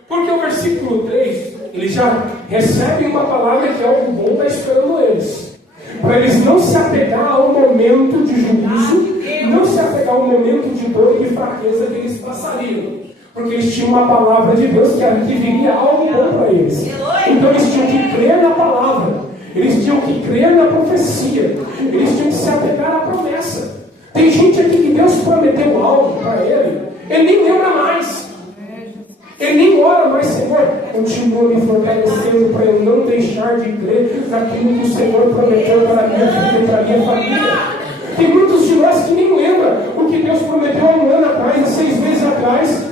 Porque o versículo 3, eles já recebem uma palavra que algo bom está esperando eles. Para eles não se apegar ao momento de juízo, não se apegar ao momento de dor e de fraqueza que eles passariam. Porque eles tinham uma palavra de Deus que viria algo bom para eles. Então eles tinham que crer na palavra, eles tinham que crer na profecia, eles tinham que se apegar à promessa. Tem gente aqui que Deus prometeu algo para ele nem lembra mais. Ele nem ora mais: Senhor, continua me fortalecendo para eu não deixar de crer naquilo que o Senhor prometeu para a minha vida e para a minha família. Tem muitos de nós que nem lembram o que Deus prometeu há um ano atrás, há 6 meses atrás.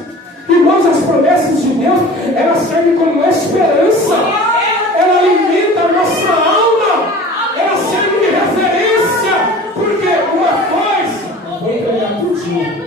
Irmão, irmãos, as promessas de Deus, elas servem como esperança. Ela alimenta a nossa alma. Ela serve de referência. Porque uma coisa, vou entregar tudinho.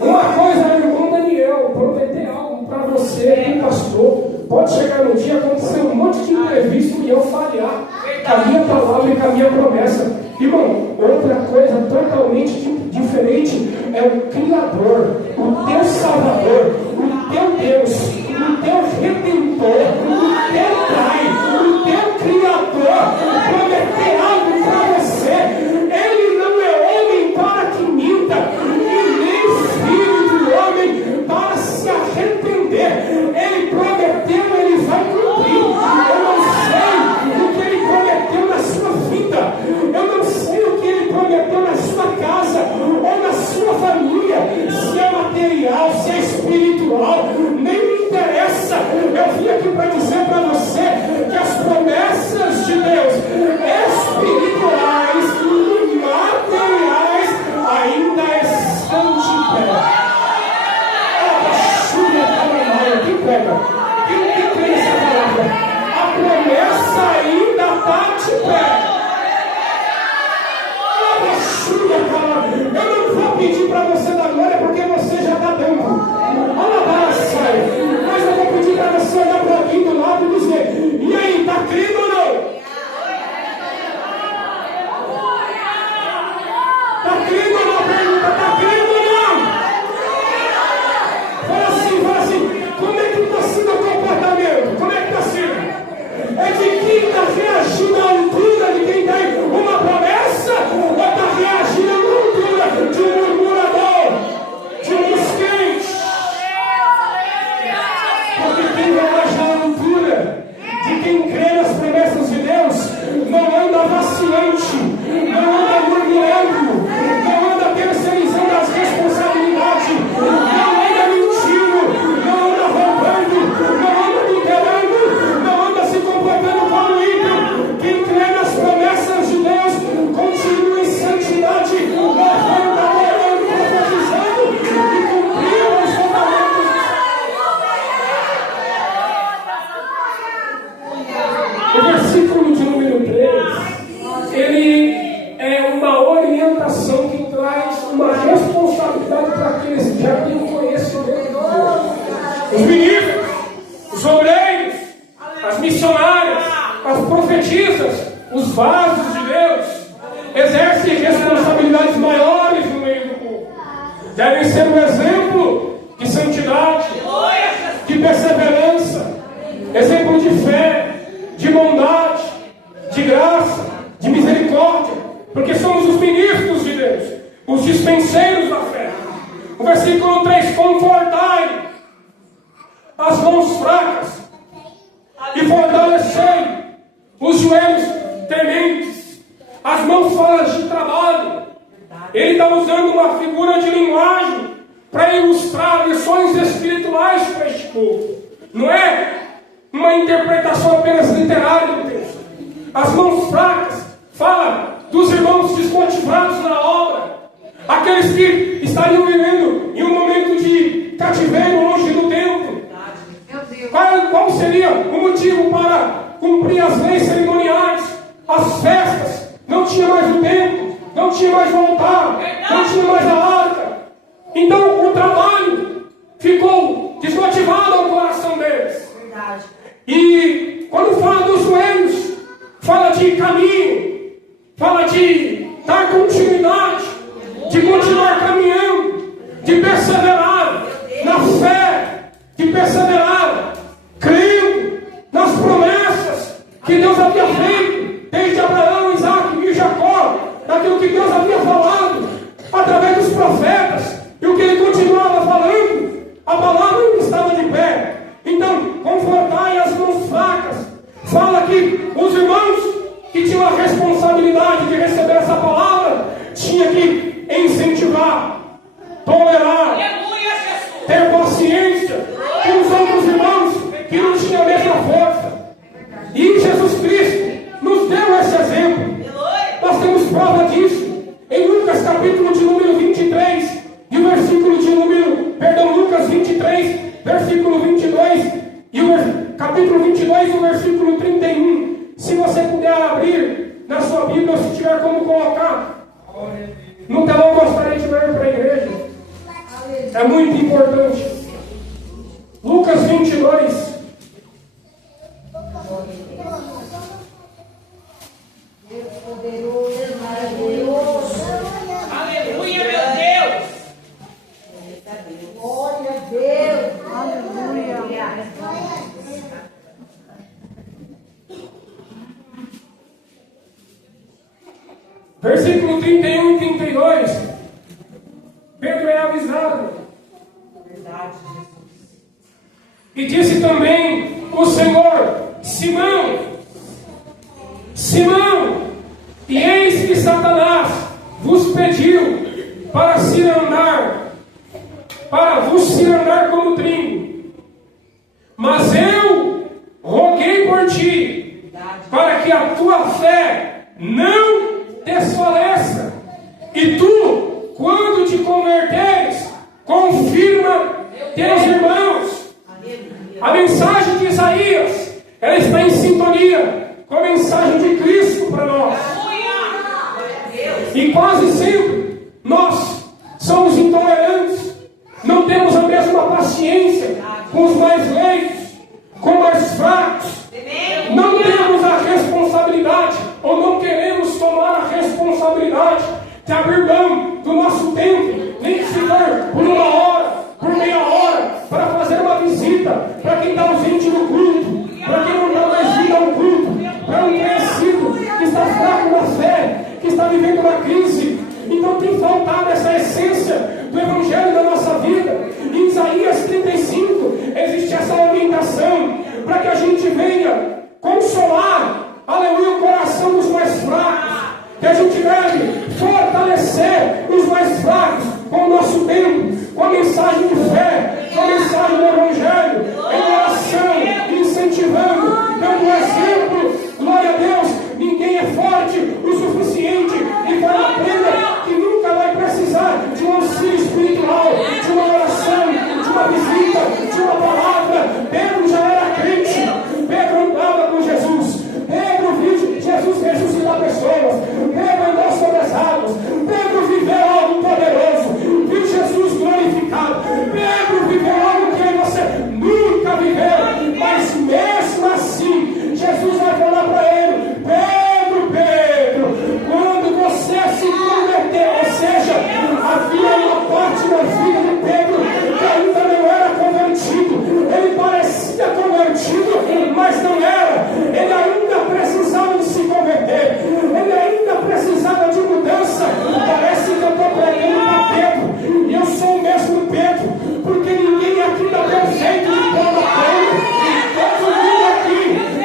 Uma coisa, meu irmão Daniel, prometer algo para você, pastor. Pode chegar no dia, acontecer um monte de imprevisto e eu falhar com a minha palavra e com a minha promessa. Irmão, outra coisa totalmente diferente é o Criador, o teu Salvador, o teu Deus, o teu Redentor, o teu Pai, o teu Criador, prometer algo para você. Ele não é homem para que minta, e nem filho de homem para se arrepender. Ele prometeu, ele vai cumprir. Eu não sei o que ele prometeu na sua vida. Eu não sei o que ele prometeu na sua casa ou na sua família. Se é material, se é espiritual, nem me interessa. Eu vim aqui para dizer para você que as promessas de Deus espirituais e materiais ainda estão de pé. Quem pega? Quem crê nessa palavra? A promessa ainda está de pé. Eu não vou pedir para você dar glória porque você já está dando. Mas eu vou pedir para você olhar para alguém do lado e dizer: e aí, está crendo ou não? Está crendo ou não? Pergunta: está crendo ou não? Fala assim, como é que está sendo o comportamento? Como é que está sendo? É de quem está reagindo à altura de quem tem uma promessa? Ou está reagindo à altura de um murmurador, de um descrente? Porque quem reage à altura de quem crê nas promessas de Deus não anda vacilante, não anda murmurando, não anda terceirizando as responsabilidades, não anda mentindo, não anda roubando, não anda adulterando, não anda se comportando como ímpio. Quem crê nas promessas de Deus continua em santidade, louvando, adorando, profetizando e cumprindo os mandamentos. O versículo de número 3, ele é uma orientação que traz uma responsabilidade para aqueles que já têm conhecimento de Deus. Os ministros, os obreiros, as missionárias, as profetisas, os vasos de Deus, exercem responsabilidades maiores no meio do povo. Devem ser um exemplo de santidade, de perseverança, exemplo de fé, de bondade, de graça, de misericórdia, porque somos os ministros de Deus, os dispenseiros da fé. O versículo 3: confortai as mãos fracas e fortalecei os joelhos tementes. As mãos falam de trabalho. Ele está usando uma figura de linguagem para ilustrar lições espirituais para este povo. Não é uma interpretação apenas literária do texto. As mãos fracas fala dos irmãos desmotivados na obra, aqueles que estariam vivendo em um momento de cativeiro longe do templo. Qual seria o motivo para cumprir as leis cerimoniais, as festas? Não tinha mais o templo, não tinha mais o altar, não tinha mais a arca. Então o trabalho ficou desmotivado ao coração deles. E quando fala dos joelhos, fala de caminho, fala de dar continuidade, de continuar caminhando, de perseverar na fé, de perseverar crendo nas promessas que Deus havia feito desde Abraão, Isaac e Jacó, daquilo que Deus havia falado através dos profetas, e o que ele continuava falando, a palavra ainda estava de pé. Então, confortai as mãos fracas. Fala que os irmãos que tinham a responsabilidade de receber essa palavra tinham que incentivar, tolerar, ter paciência com os outros irmãos que não tinham a mesma força. E Jesus Cristo nos deu esse exemplo. Nós temos prova disso em Lucas capítulo de número 23 e o versículo de número, Lucas 23 Lucas 22. Deus poderoso, Deus maravilhoso. Aleluia, meu Deus. Glória a Deus. Aleluia. Versículo 31 e 32. Pedro é avisado. Verdade, Jesus. E disse também o Senhor: Simão, Simão, e eis que Satanás vos pediu para vos cirandar como trigo. Mas eu roguei por ti, para que a tua fé não desfaleça. E tu, quando te converteres, confirma teus irmãos. A mensagem de Isaías, ela está em sintonia com a mensagem de Cristo para nós. E quase sempre nós somos intolerantes, não temos a mesma paciência com os mais leitos, com os mais fracos, não temos a responsabilidade, ou não queremos tomar a responsabilidade de abrir mão do nosso tempo, nem que se for por 1 hora, por meia hora, para fazer uma visita para quem está ausente no culto, para quem não dá mais vida ao culto, para um conhecido que está fraco na fé, que está vivendo uma crise. Então tem faltado essa essência do Evangelho da nossa vida. Em Isaías 35 existe essa orientação para que a gente venha consolar, aleluia, o coração dos mais fracos, que a gente deve fortalecer os mais fracos com o nosso tempo, com a mensagem de fé, com a mensagem do Evangelho, em oração, incentivando, dando exemplo. Glória a Deus, ninguém é forte o suficiente e vale a pena que nunca vai precisar de um auxílio espiritual, de uma oração, de uma visita, de uma palavra. Pedro já era crente, Pedro andava com Jesus, Pedro viu Jesus ressuscitar pessoas, Pedro andou sobre as águas, Pedro viveu algo poderoso, viu Jesus glorificado, Pedro viveu algo que você nunca viveu, mas mesmo assim, Jesus vai falar para ele: Pedro, Pedro, quando você se converteu, ou seja, havia uma parte da vida de Pedro que ainda não era convertido, ele parecia convertido, mas não era, ele ainda precisava de se converter, ele ainda precisava de mudança. Parece que eu estou pregando para Pedro, e eu sou o mesmo Pedro, porque ninguém aqui está perfeito de toda a pena. Todo mundo aqui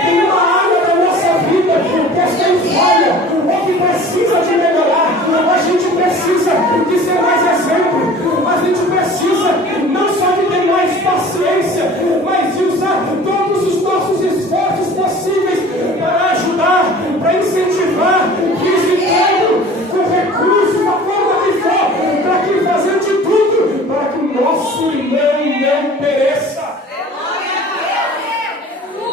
tem uma área da nossa vida que está em falha, ou que precisa de melhorar. A gente precisa de ser mais exemplo, a gente precisa não só de ter mais paciência, mas de usar todos os nossos esforços possíveis para ajudar, para incentivar, visitando com recursos, da forma que for, para que fazer de tudo para que o nosso irmão não pereça.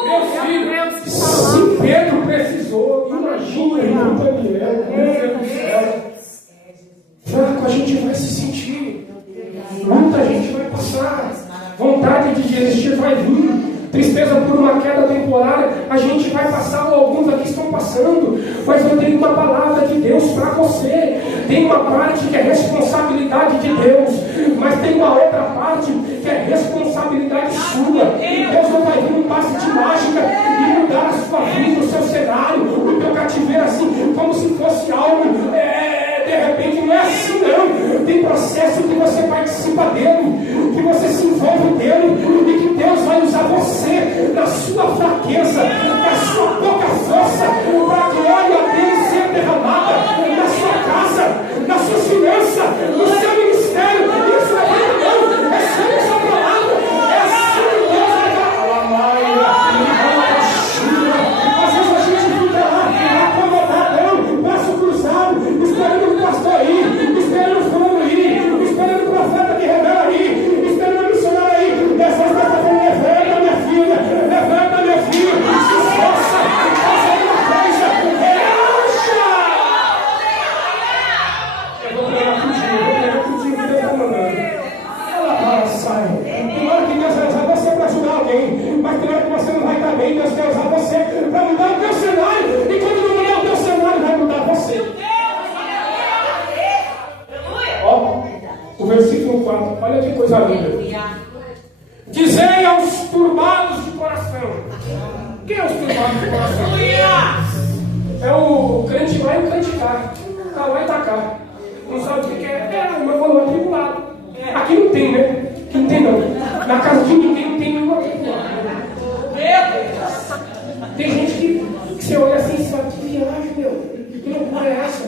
Meu filho, se Pedro precisou, imagina irmão Daniel, meu Deus do céu. Fraco a gente vai se sentir, luta a gente vai passar, vontade de desistir vai vir, tristeza por uma queda temporária a gente vai passar, ou alguns aqui estão passando, mas eu tenho uma palavra de Deus para você. Tem uma parte que é responsabilidade de Deus, mas tem uma outra parte que é responsabilidade sua. Deus não vai vir um passe de mágica e mudar a sua vida, o seu cenário, o teu cativeiro assim, como se fosse algo de repente. Não é assim não. Tem processo que você participa dele, que você se envolve dele, e que Deus vai usar você na sua fraqueza, na sua pouca força, para a glória dele ser derramada na sua casa, na sua finança, no seu ministério. Isso é não, é sempre essa palavra, é assim que Deus vai palavra de coração. É o crente lá e o crente cá. Tá lá e tá cá. Não sabe o que é. O meu valor aqui do lado. Aqui não tem, né? Aqui não tem não. Na casa de ninguém não tem nenhuma aqui do lado. Tem gente que você olha assim e fala, que viagem, meu. Que loucura é essa?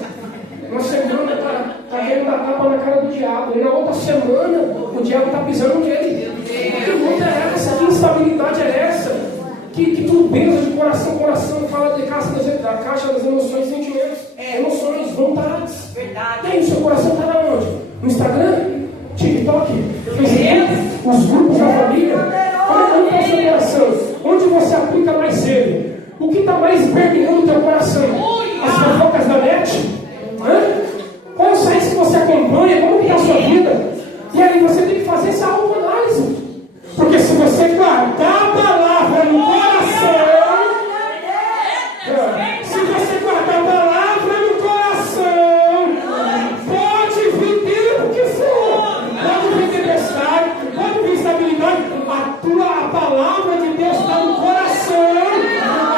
Uma semana tá querendo dar tapa na cara do diabo. E na outra semana o diabo tá pisando nele. Que luta é essa? Que instabilidade é essa? Que turbeza de coração fala de da caixa das emoções, sentimentos, emoções, vontades. Verdade. E aí, seu coração está onde? No Instagram? TikTok? Facebook? Os grupos da família? Onde está o seu coração? Onde você aplica mais ele? O que está mais permeando o teu coração? As fofocas da net? Qual sites que você acompanha? Como está a sua vida? E aí você tem que fazer essa autoanálise. Porque se você guardar a palavra no coração, se você guardar a palavra no coração, pode vir dentro do que for, pode vir tempestade, pode vir estabilidade, a palavra de Deus está no coração,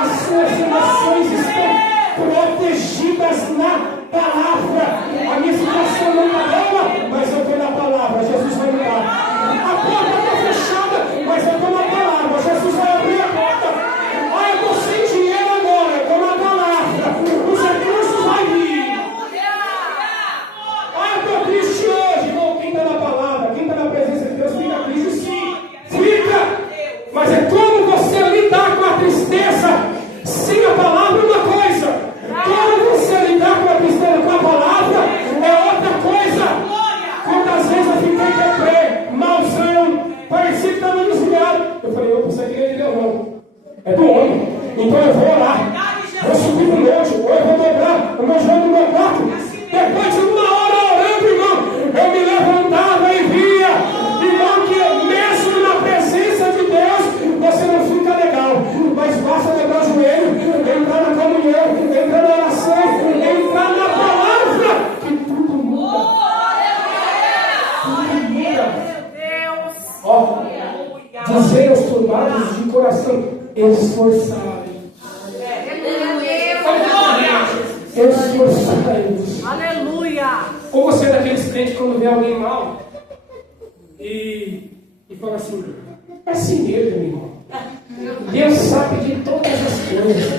as suas emoções estão protegidas na palavra. A minha situação não está boa, mas eu estou na palavra, Jesus vai me dar. A porta está fechada, mas eu estou na palavra, Jesus vai abrir a porta. Eu estou sem dinheiro agora, eu estou na palavra, os recursos vão vir. Eu estou triste hoje. Não, quem está na palavra, quem está na presença de Deus fica triste sim, fica. Mas é como você lidar com a tristeza sem a palavra é uma coisa, como você lidar com a tristeza com a palavra é outra coisa. Quantas vezes eu fiquei deprê, malzão, parecia que estava desviado. Eu falei, opa, isso aqui não é de Deus não, é do homem. Então eu vou orar, vou subir no monte, ou eu vou dobrar o meu joelho no meu quarto. Depois de uma hora orando, irmão, eu me levantava e via, irmão, que mesmo na presença de Deus, você não fica legal, mas basta dobrar o joelho, entrar na comunhão, entrar na oração, entrar na palavra, que tudo muda. Dizer aos turbados de coração, esforçai. Esforçai-vos. Aleluia. Ou você é daqueles crentes quando vê alguém mal e fala assim, é assim mesmo, meu irmão. Deus sabe de todas as coisas.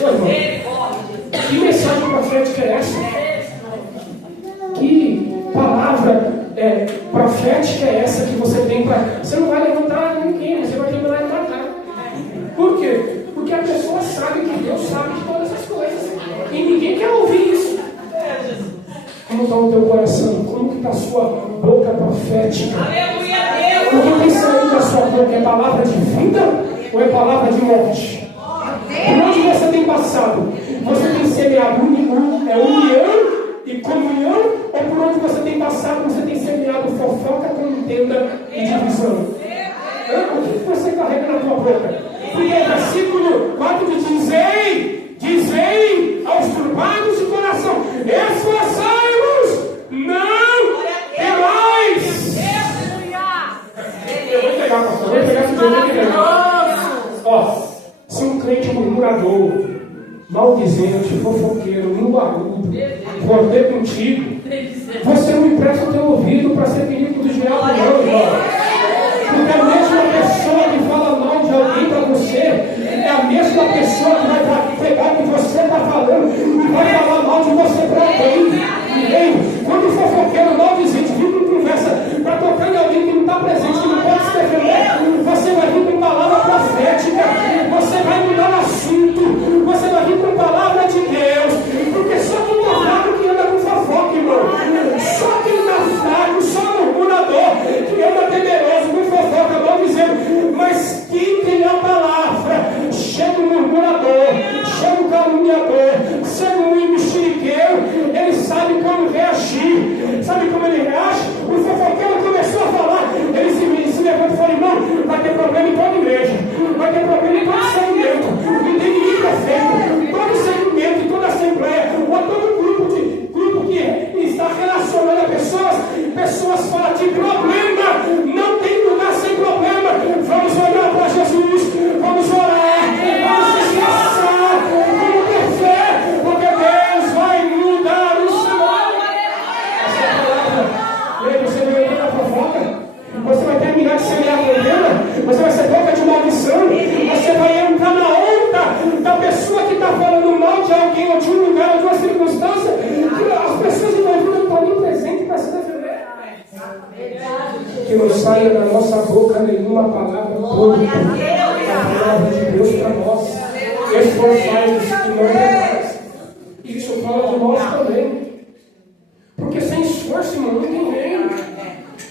Ô, irmão, que mensagem profética é essa? Que palavra profética é essa que você tem para... Você não vai levantar ninguém, você vai terminar de matar. Por quê? Porque a pessoa sabe que Deus sabe de todas as coisas. E ninguém quer ouvir isso. Como está o teu coração? Como está a sua boca profética? O que tem saído da sua boca? É palavra de vida ou é palavra de morte? Por onde você tem passado? Você tem semeado união e comunhão, ou por onde você tem passado, você tem semeado fofoca, contenda e divisão? O que você carrega na tua boca? Porque o versículo 4 diz, dizei aos turbados de coração, esforçai-vos, não temais. Eu vou pegar, pastor, vou pegar esse dia. Se um crente murmurador, maldizente, fofoqueiro, linguarudo, for ter contigo, você não empresta o teu ouvido para ser perigo do diabo, não, irmão. Porque a mesma pessoa que fala mal de alguém para você é a mesma pessoa que vai pegar o que você está falando e vai falar mal de você para alguém. Quando o fofoqueiro maldizente vir com conversa para tocar em alguém que não está presente, que não pode se defender, você vai vir com palavra profética, você vai mudar o assunto, você vai vir com palavra de Deus, porque só quem está fraco que anda com fofoca, irmão. Só quem está fraco, só murmurador, que anda temeroso com fofoca, mal dizendo. Mas quem tem a palavra, chega o murmurador, chega o caluniador, chega o mexeriqueiro, ele sabe como reagir. Sabe como ele reage? O fofoqueiro começou a falar, ele se levanta e fala, irmão, vai ter problema em toda igreja, vai ter problema em todo segmento, não tem ninguém perfeito, todo segmento, toda assembleia, ou todo grupo que está relacionado a pessoas fora de problema, não tem lugar sem problema. Vamos olhar para Jesus, vamos orar, vamos se esforçar. saia da nossa boca nenhuma palavra podre. A palavra de Deus para nós. Esforçai-vos e não demais. Isso fala de nós também. Porque sem esforço, irmão, não tem reino.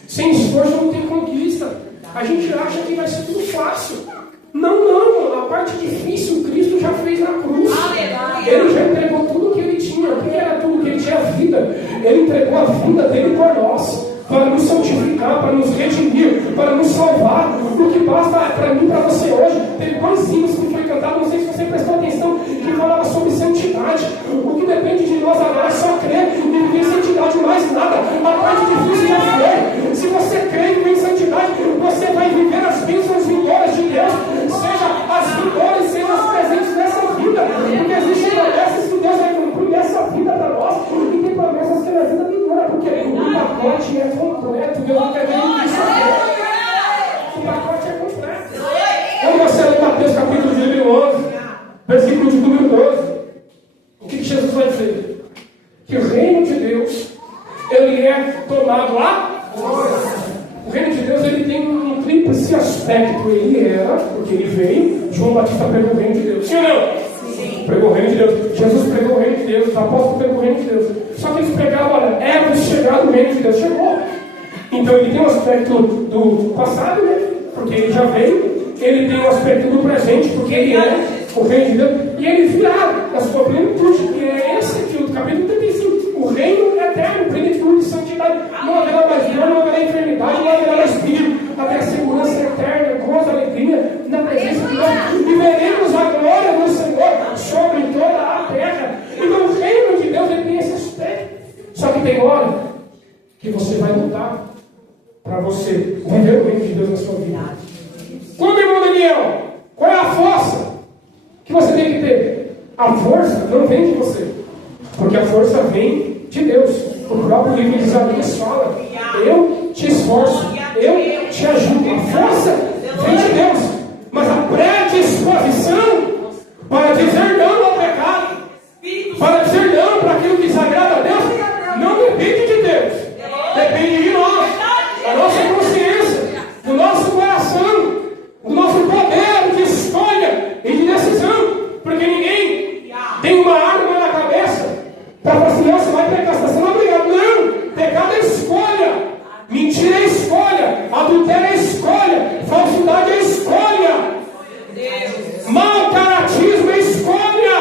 Sem esforço não tem conquista. A gente acha que vai ser tudo fácil. Não. A parte difícil Cristo já fez na cruz. Ele já entregou tudo o que ele tinha. O que era tudo que ele tinha? A vida. Ele entregou a vida dele por nós. Para nos santificar, para nos redimir, para nos salvar. O que basta para mim, para você hoje. Teve dois hinos que foi cantado, não sei se você prestou atenção, que falava sobre santidade. O que depende de nós agora é só crer e viver em santidade, mais nada. A parte difícil já foi. Se você crê e viver em santidade, você vai viver as bênçãos vindouras de Deus, seja as vindouras, seja as presentes nessa vida. Porque existem promessas que Deus vai cumprir nessa vida para nós, e tem promessas que é na vida vindoura, porque o pacote é completo. Deus não quer ver isso aqui. O pacote é completo. Quando você lê Mateus capítulo de número 11, versículo de número 12, o que Jesus vai dizer? Que o reino de Deus, ele é tomado lá. O reino de Deus, ele tem um tríplice aspecto. Ele era, porque ele veio. João Batista pregou o reino de Deus. Sim ou não? Sim. Pregou o reino de Deus. Jesus pregou o reino de Deus. Os apóstolos pregou o reino de Deus. Só que eles pregavam, olha, é chegado o reino de Deus. Chegou. Então ele tem um aspecto do passado, né? Porque ele já veio. Ele tem um aspecto do presente, porque ele é o reino de Deus. E ele virá na sua plenitude. E é esse aqui, o capítulo 35. O reino eterno, plenitude, santidade. Não haverá mais dor, não haverá enfermidade, não haverá mais perigo. Haverá segurança eterna, gozo, alegria na presença de Deus. E veremos a glória do Senhor sobre toda a terra. Então o reino de Deus, ele tem esse aspecto. Só que tem hora que você vai lutar para você viver o reino de Deus na sua vida. Como, irmão Daniel? Qual é a força que você tem que ter? A força não vem de você, porque a força vem de Deus. O próprio livro de Isaías fala: eu te esforço, eu te ajudo. A força vem de Deus, mas a predisposição para dizer não ao pecado, para dizer não para aquilo que desagrada a Deus, não depende de Deus, depende de nós, da nossa consciência, do nosso coração, do nosso poder de escolha e de decisão. Porque ninguém tem uma arma na cabeça para falar assim: não, você vai pecar, você não é obrigado. Não, pecado é escolha, mentira é escolha, adultério é escolha, falsidade é escolha, mau caratismo é escolha,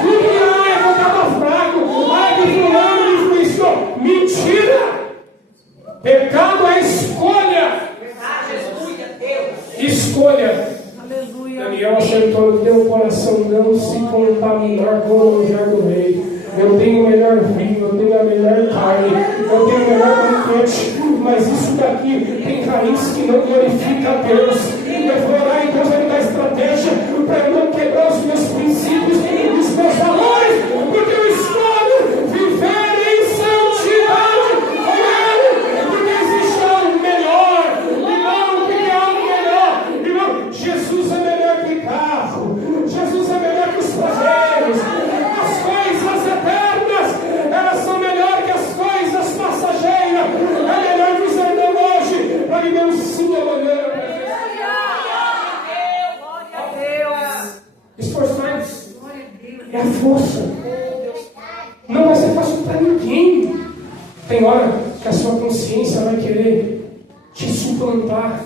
tudo é voltado fraco, ai que fulano me influenciou, mentira. Pecado é escolha. Escolha. Daniel acertou no teu coração não se contaminar com o manjar do rei. Eu tenho o melhor vinho, eu tenho a melhor carne, eu tenho o melhor banquete, mas isso daqui tem raiz que não glorifica a Deus. Eu vou orar e Deus vai me dar estratégia para eu não quebrar os meus princípios e os meus valores, porque eu escolho viver em santidade com Ele, porque existe algo melhor, irmão, tem algo melhor, irmão. Jesus é melhor que carro, Jesus é melhor que os prazeres, as coisas eternas, elas são melhores que as coisas passageiras. É melhor dizer não hoje para viver um sim amanhã. Esforçai-vos, é a força. Não vai ser fácil para ninguém. Tem hora que a sua consciência vai querer te suplantar.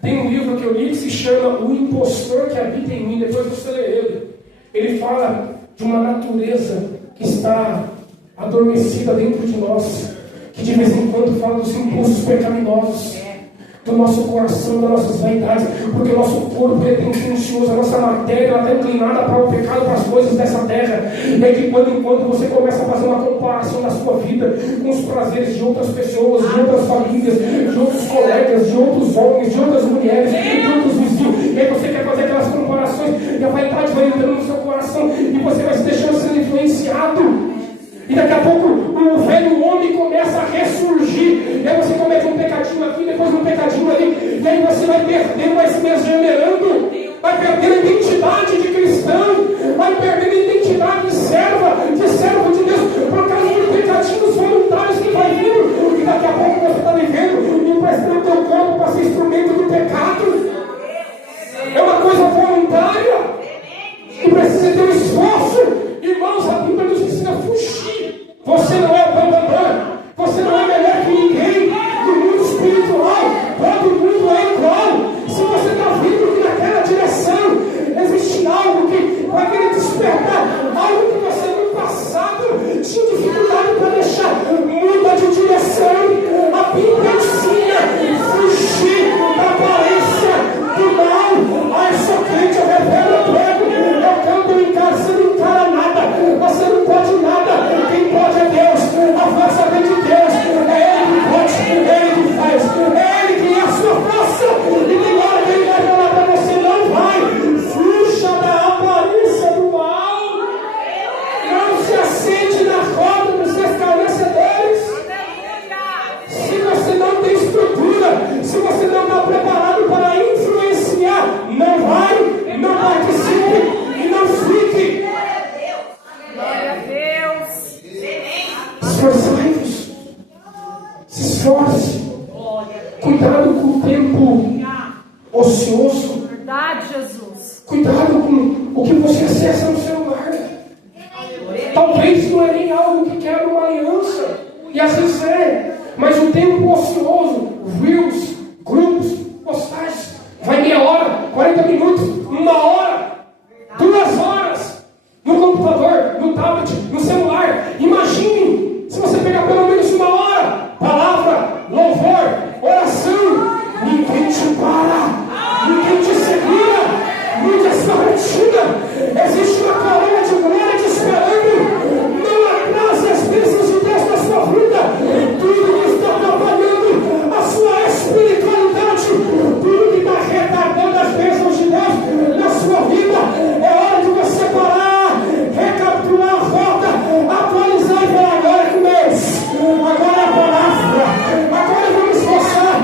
Tem um livro que eu li que se chama O Impostor que Habita em Mim. Depois você lê ele. Ele fala de uma natureza que está adormecida dentro de nós, que de vez em quando fala dos impulsos pecaminosos do nosso coração, das nossas vaidades, porque o nosso corpo é tendencioso, a nossa matéria ela está inclinada para o pecado, para as coisas dessa terra. E aí de quando em quando você começa a fazer uma comparação da sua vida com os prazeres de outras pessoas, de outras famílias, de outros colegas, de outros homens, de outras mulheres, de outros vizinhos. E aí você quer fazer aquelas comparações e a vaidade vai entrando no seu coração e você vai se deixando sendo influenciado. E daqui a pouco o velho homem começa a ressurgir. E aí você comete um pecadinho aqui, depois um pecadinho ali. E aí você vai perdendo, vai se degenerando. Vai perdendo a identidade de cristão. Vai perdendo a identidade de servo de Deus. Por causa dos pecadinhos voluntários que vai vindo. E daqui a pouco você está vivendo, emprestando o teu corpo para precisa ter um esforço. Irmãos, a Bíblia nos ensina a fugir. Você não é bambambam. Você não é melhor que ninguém no mundo espiritual. Todo mundo é igual. Se você está vindo que naquela direção existe algo que vai querer despertar, algo que você no passado tinha dificuldade para deixar, muda de direção. A Bíblia ensina fugir da aparência do mal. Ai, sou crente, eu revelo, eu prego, eu canto em casa, você não encara nada, você não pode nada. Quem pode é Deus, a força vem de Deus, é Ele que pode, é Ele que faz, é Ele que é a sua força. E tem hora que Ele vai falar para você, não vai, fuja da aparência do mal, não se assente na roda dos escarnecedores. Se você não tem estrutura, se você não está preparado para influenciar, não vai, não participe e não fique. Glória a Deus. Esforçai-vos, se esforce. Cuidado com o tempo ocioso. Verdade, Jesus. Cuidado com o que você acessa no celular. Talvez não é nem algo que quebra uma aliança, e às vezes é, mas o tempo ocioso, reels, grupos, postagens, vai meia hora, 40 minutos, 1 hora, 2 horas, no computador, no tablet, no celular. Imagine se você pegar pelo menos 1 hora, palavra, louvor, oração, ninguém te para, ninguém te segura, mude a sua rotina. Existe uma coroa de glória te esperando. Não atrase as bênçãos de Deus na sua vida. Tudo que está atrapalhando a sua espiritualidade, tudo que está retardando as bênçãos de Deus na sua vida, é hora de você parar, recapitular a rota, atualizar e falar: agora é com Deus, agora é a palavra, agora eu vou me esforçar,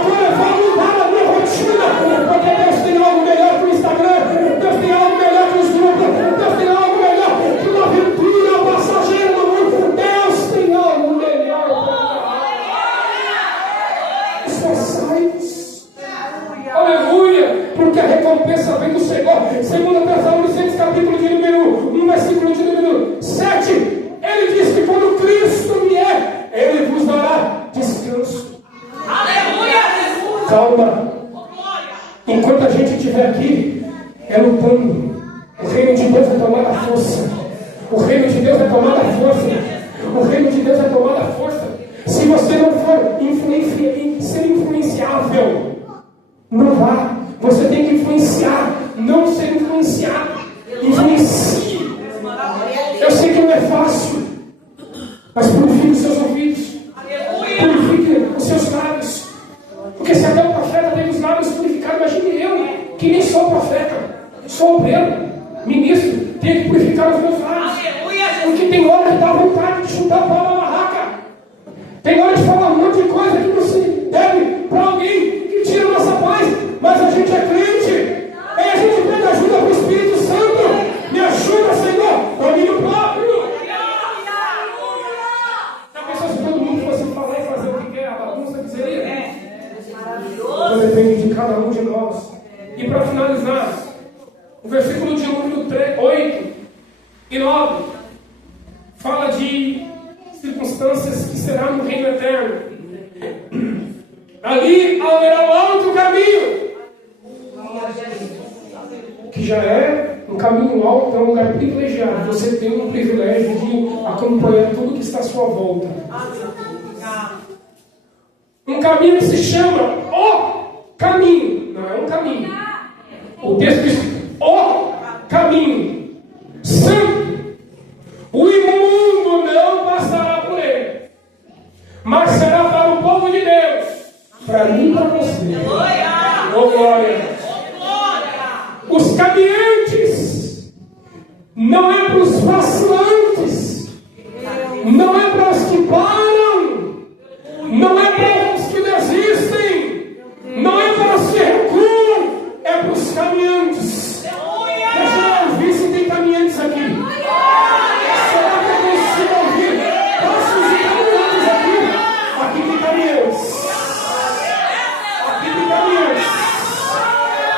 agora eu vou mudar a minha rotina, porque Deus tem algo melhor que o Instagram, Deus tem algo melhor que os grupos, Deus tem algo melhor que uma aventura passageira no mundo. Deus tem algo melhor para esforçai-vos. Aleluia, porque a recompensa vem do Senhor. 2 Tessalonicenses, capítulo de número 1, versículo de número 7, ele diz que quando Cristo vier, Ele vos dará descanso. Aleluia, Jesus. Calma, enquanto a gente estiver aqui, é lutando. O reino de Deus é tomar a força. O reino de Deus é tomar a força. O reino de Deus é tomar a força. Se você não for ser influenciável, não vá. Você tem que influenciar, não ser influenciado. Influencie. Eu sei que não é fácil, mas purifique os seus ouvidos, purifique os seus lábios. Porque se até o profeta tem os lábios purificados, imagine eu, que nem sou profeta, sou obreiro, ministro, tenho que purificar os meus lábios. Porque tem hora que dá vontade de chutar a pau na barraca. Tem hora de falar um monte de coisa que você deve para alguém que tira a nossa paz, mas a gente é crente. Aí a gente pede ajuda para o Espírito Santo. Me ajuda, Senhor, domínio próprio. Já pensou se todo mundo fosse falar e fazer o que quer? A bagunça que seria? Então depende de cada um de nós. E para finalizar, o versículo de número 8 e 9 fala de circunstâncias que será no reino eterno. Ali haverá um outro caminho, que já é um caminho alto, é um lugar privilegiado. Você tem o privilégio de acompanhar tudo que está à sua volta. Um caminho que se chama o caminho. Não é um caminho. O texto diz o caminho santo. O imundo não passará por ele, mas será para o povo de Deus, para mim e para você. Oh, glória! Os caminhantes não é para os vacilantes, não é para os que param, não é para os que desistem, não é para os que recuam, é para os caminhantes. Deixa eu ouvir se tem caminhantes aqui. Será que eu consigo ouvir passos de caminhantes aqui? Aqui tem caminhantes. Aqui tem caminhantes.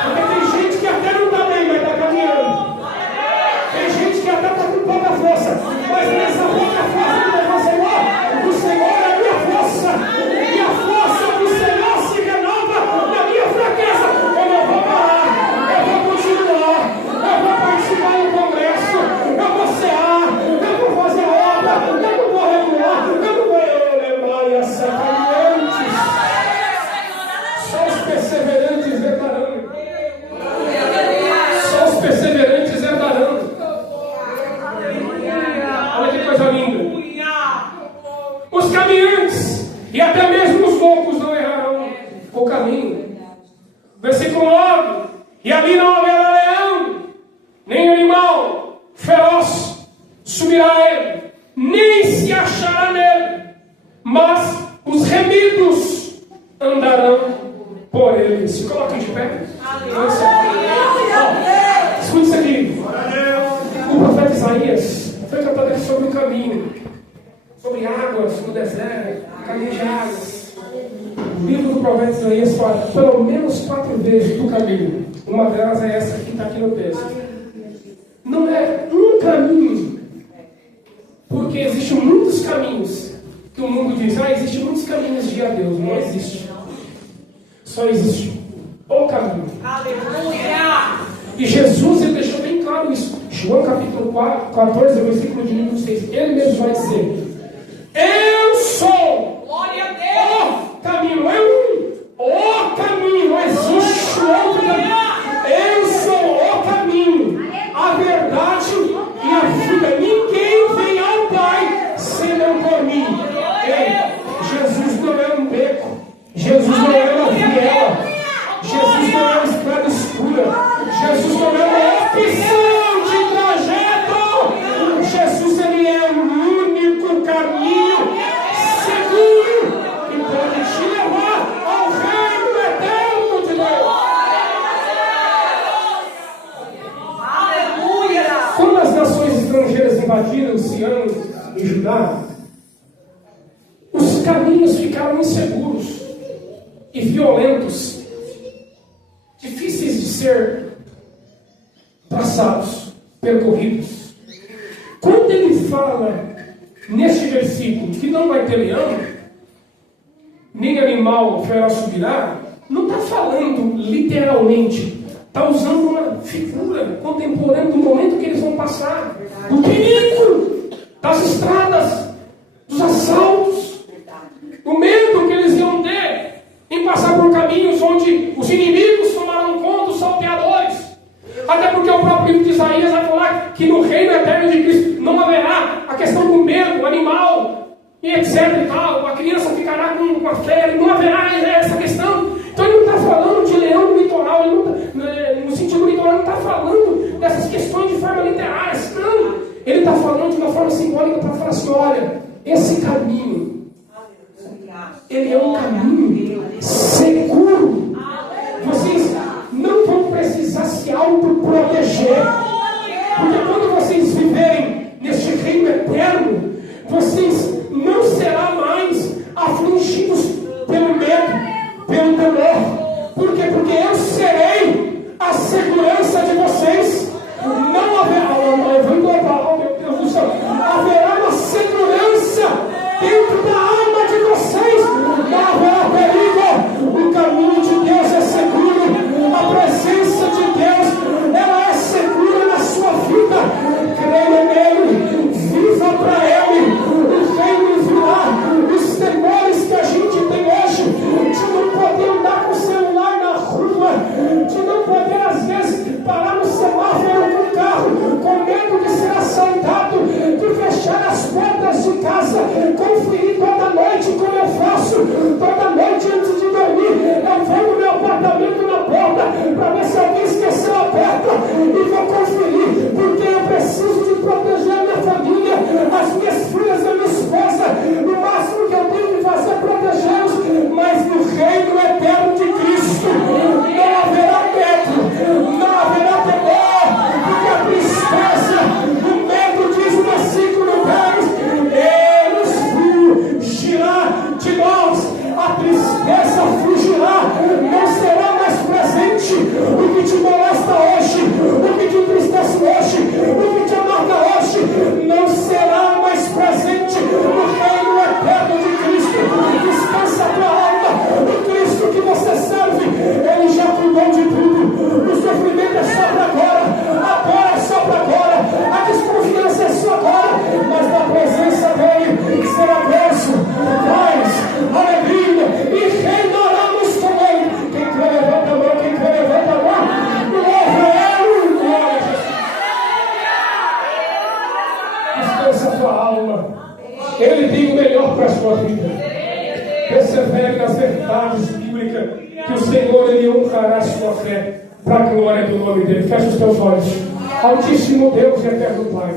Porque tem gente que até não está bem, mas está caminhando. Isaías foi cantado aqui sobre o caminho, sobre águas no deserto, caminho de águas. O livro do profeta Isaías fala pelo menos 4 vezes do caminho. Uma delas é essa que está aqui no texto. Não é um caminho, porque existem muitos caminhos que o mundo diz, existem muitos caminhos de ir a Deus. Não existe. Só existe o caminho. Aleluia! E Jesus, ele deixou bem claro isso. João capítulo 14, versículo de número 6. Ele mesmo vai dizer: eu sou Glória a Deus! o caminho. O caminho. Não existe outro caminho. Eu sou o caminho, a verdade e a vida. Ninguém vem ao Pai senão por mim. Jesus não é um beco. Jesus não é uma viela. Jesus não é uma estrada escura. Jesus não é uma opção de trajeto. Jesus, ele é o único caminho seguro que pode te levar ao reino eterno de Deus. Aleluia! Quando as nações estrangeiras invadiram Sião e Judá, os caminhos ficaram inseguros e violentos, difíceis de ser traçados, percorridos. Quando ele fala neste versículo que não vai ter leão, nem animal feroz subirá, não está falando literalmente, está usando uma figura contemporânea do momento que eles vão passar, do perigo das estradas, dos assaltos, do medo que eles iam ter em passar por caminhos onde os inimigos tomaram conta dos salteadores. Até porque o próprio livro de Isaías vai falar que no reino eterno de Cristo não haverá a questão do medo, animal, e etc e tal. A criança ficará com a fera, não haverá essa questão. Então ele não está falando de leão no litoral, ele não tá, no sentido litoral, não está falando dessas questões de forma literária, não. Ele está falando de uma forma simbólica para falar assim: olha, esse caminho, ele é um caminho seguro. Vocês não vão precisar se autoproteger, porque quando vocês viverem neste reino eterno, vocês não serão mais afligidos pelo medo, pelo temor. Por quê? Porque eu serei a segurança de vocês. Não haverá, eu vou englobar, meu Deus do céu, haverá uma segurança dentro da alma de vocês. Não haverá perigo. O caminho de Deus é seguro. A presença de Deus, ela é segura na sua vida. Creia nele, viva para ele. O reino virá. Os temores que a gente tem hoje, de não poder andar com o celular na rua, de não poder às vezes parar no semáforo com o carro, com medo de ser assaltado, de fechar as portas de casa, conferir toda noite como eu faço, toda noite antes de dormir, eu vou no meu apartamento na porta, para ver se alguém esqueceu a porta, e vou conferir, porque eu preciso de proteger a minha família, as minhas filhas e a minha esposa. O máximo que eu tenho que fazer é protegê-los, mas no reino eterno de Cristo não haverá medo, não haverá temor, porque a tristeza, o medo, diz o versículo 10, eles fugirá de nós. A tristeza fugirá, não será mais presente. O que te molesta hoje, o que te entristece hoje, o que te amarga hoje, não será mais presente. O reino eterno de Cristo, descansa a tua alma. O Cristo que você serve, ele já cuidou de tudo. O sofrimento é só para agora, a dor é só para agora, a desconfiança é só agora, mas na presença dele será bênção, paz, alegria, e reinaremos com ele. Quem crê, levanta a mão. Quem crê, levanta a mão. Glória a Jesus. Descansa a tua alma. Ele tem o melhor para a sua vida. Persevere nas verdades bíblicas, que o Senhor, ele honrará a sua fé para a glória do nome dele. Fecha os teus olhos. Altíssimo Deus e eterno Pai,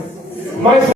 mais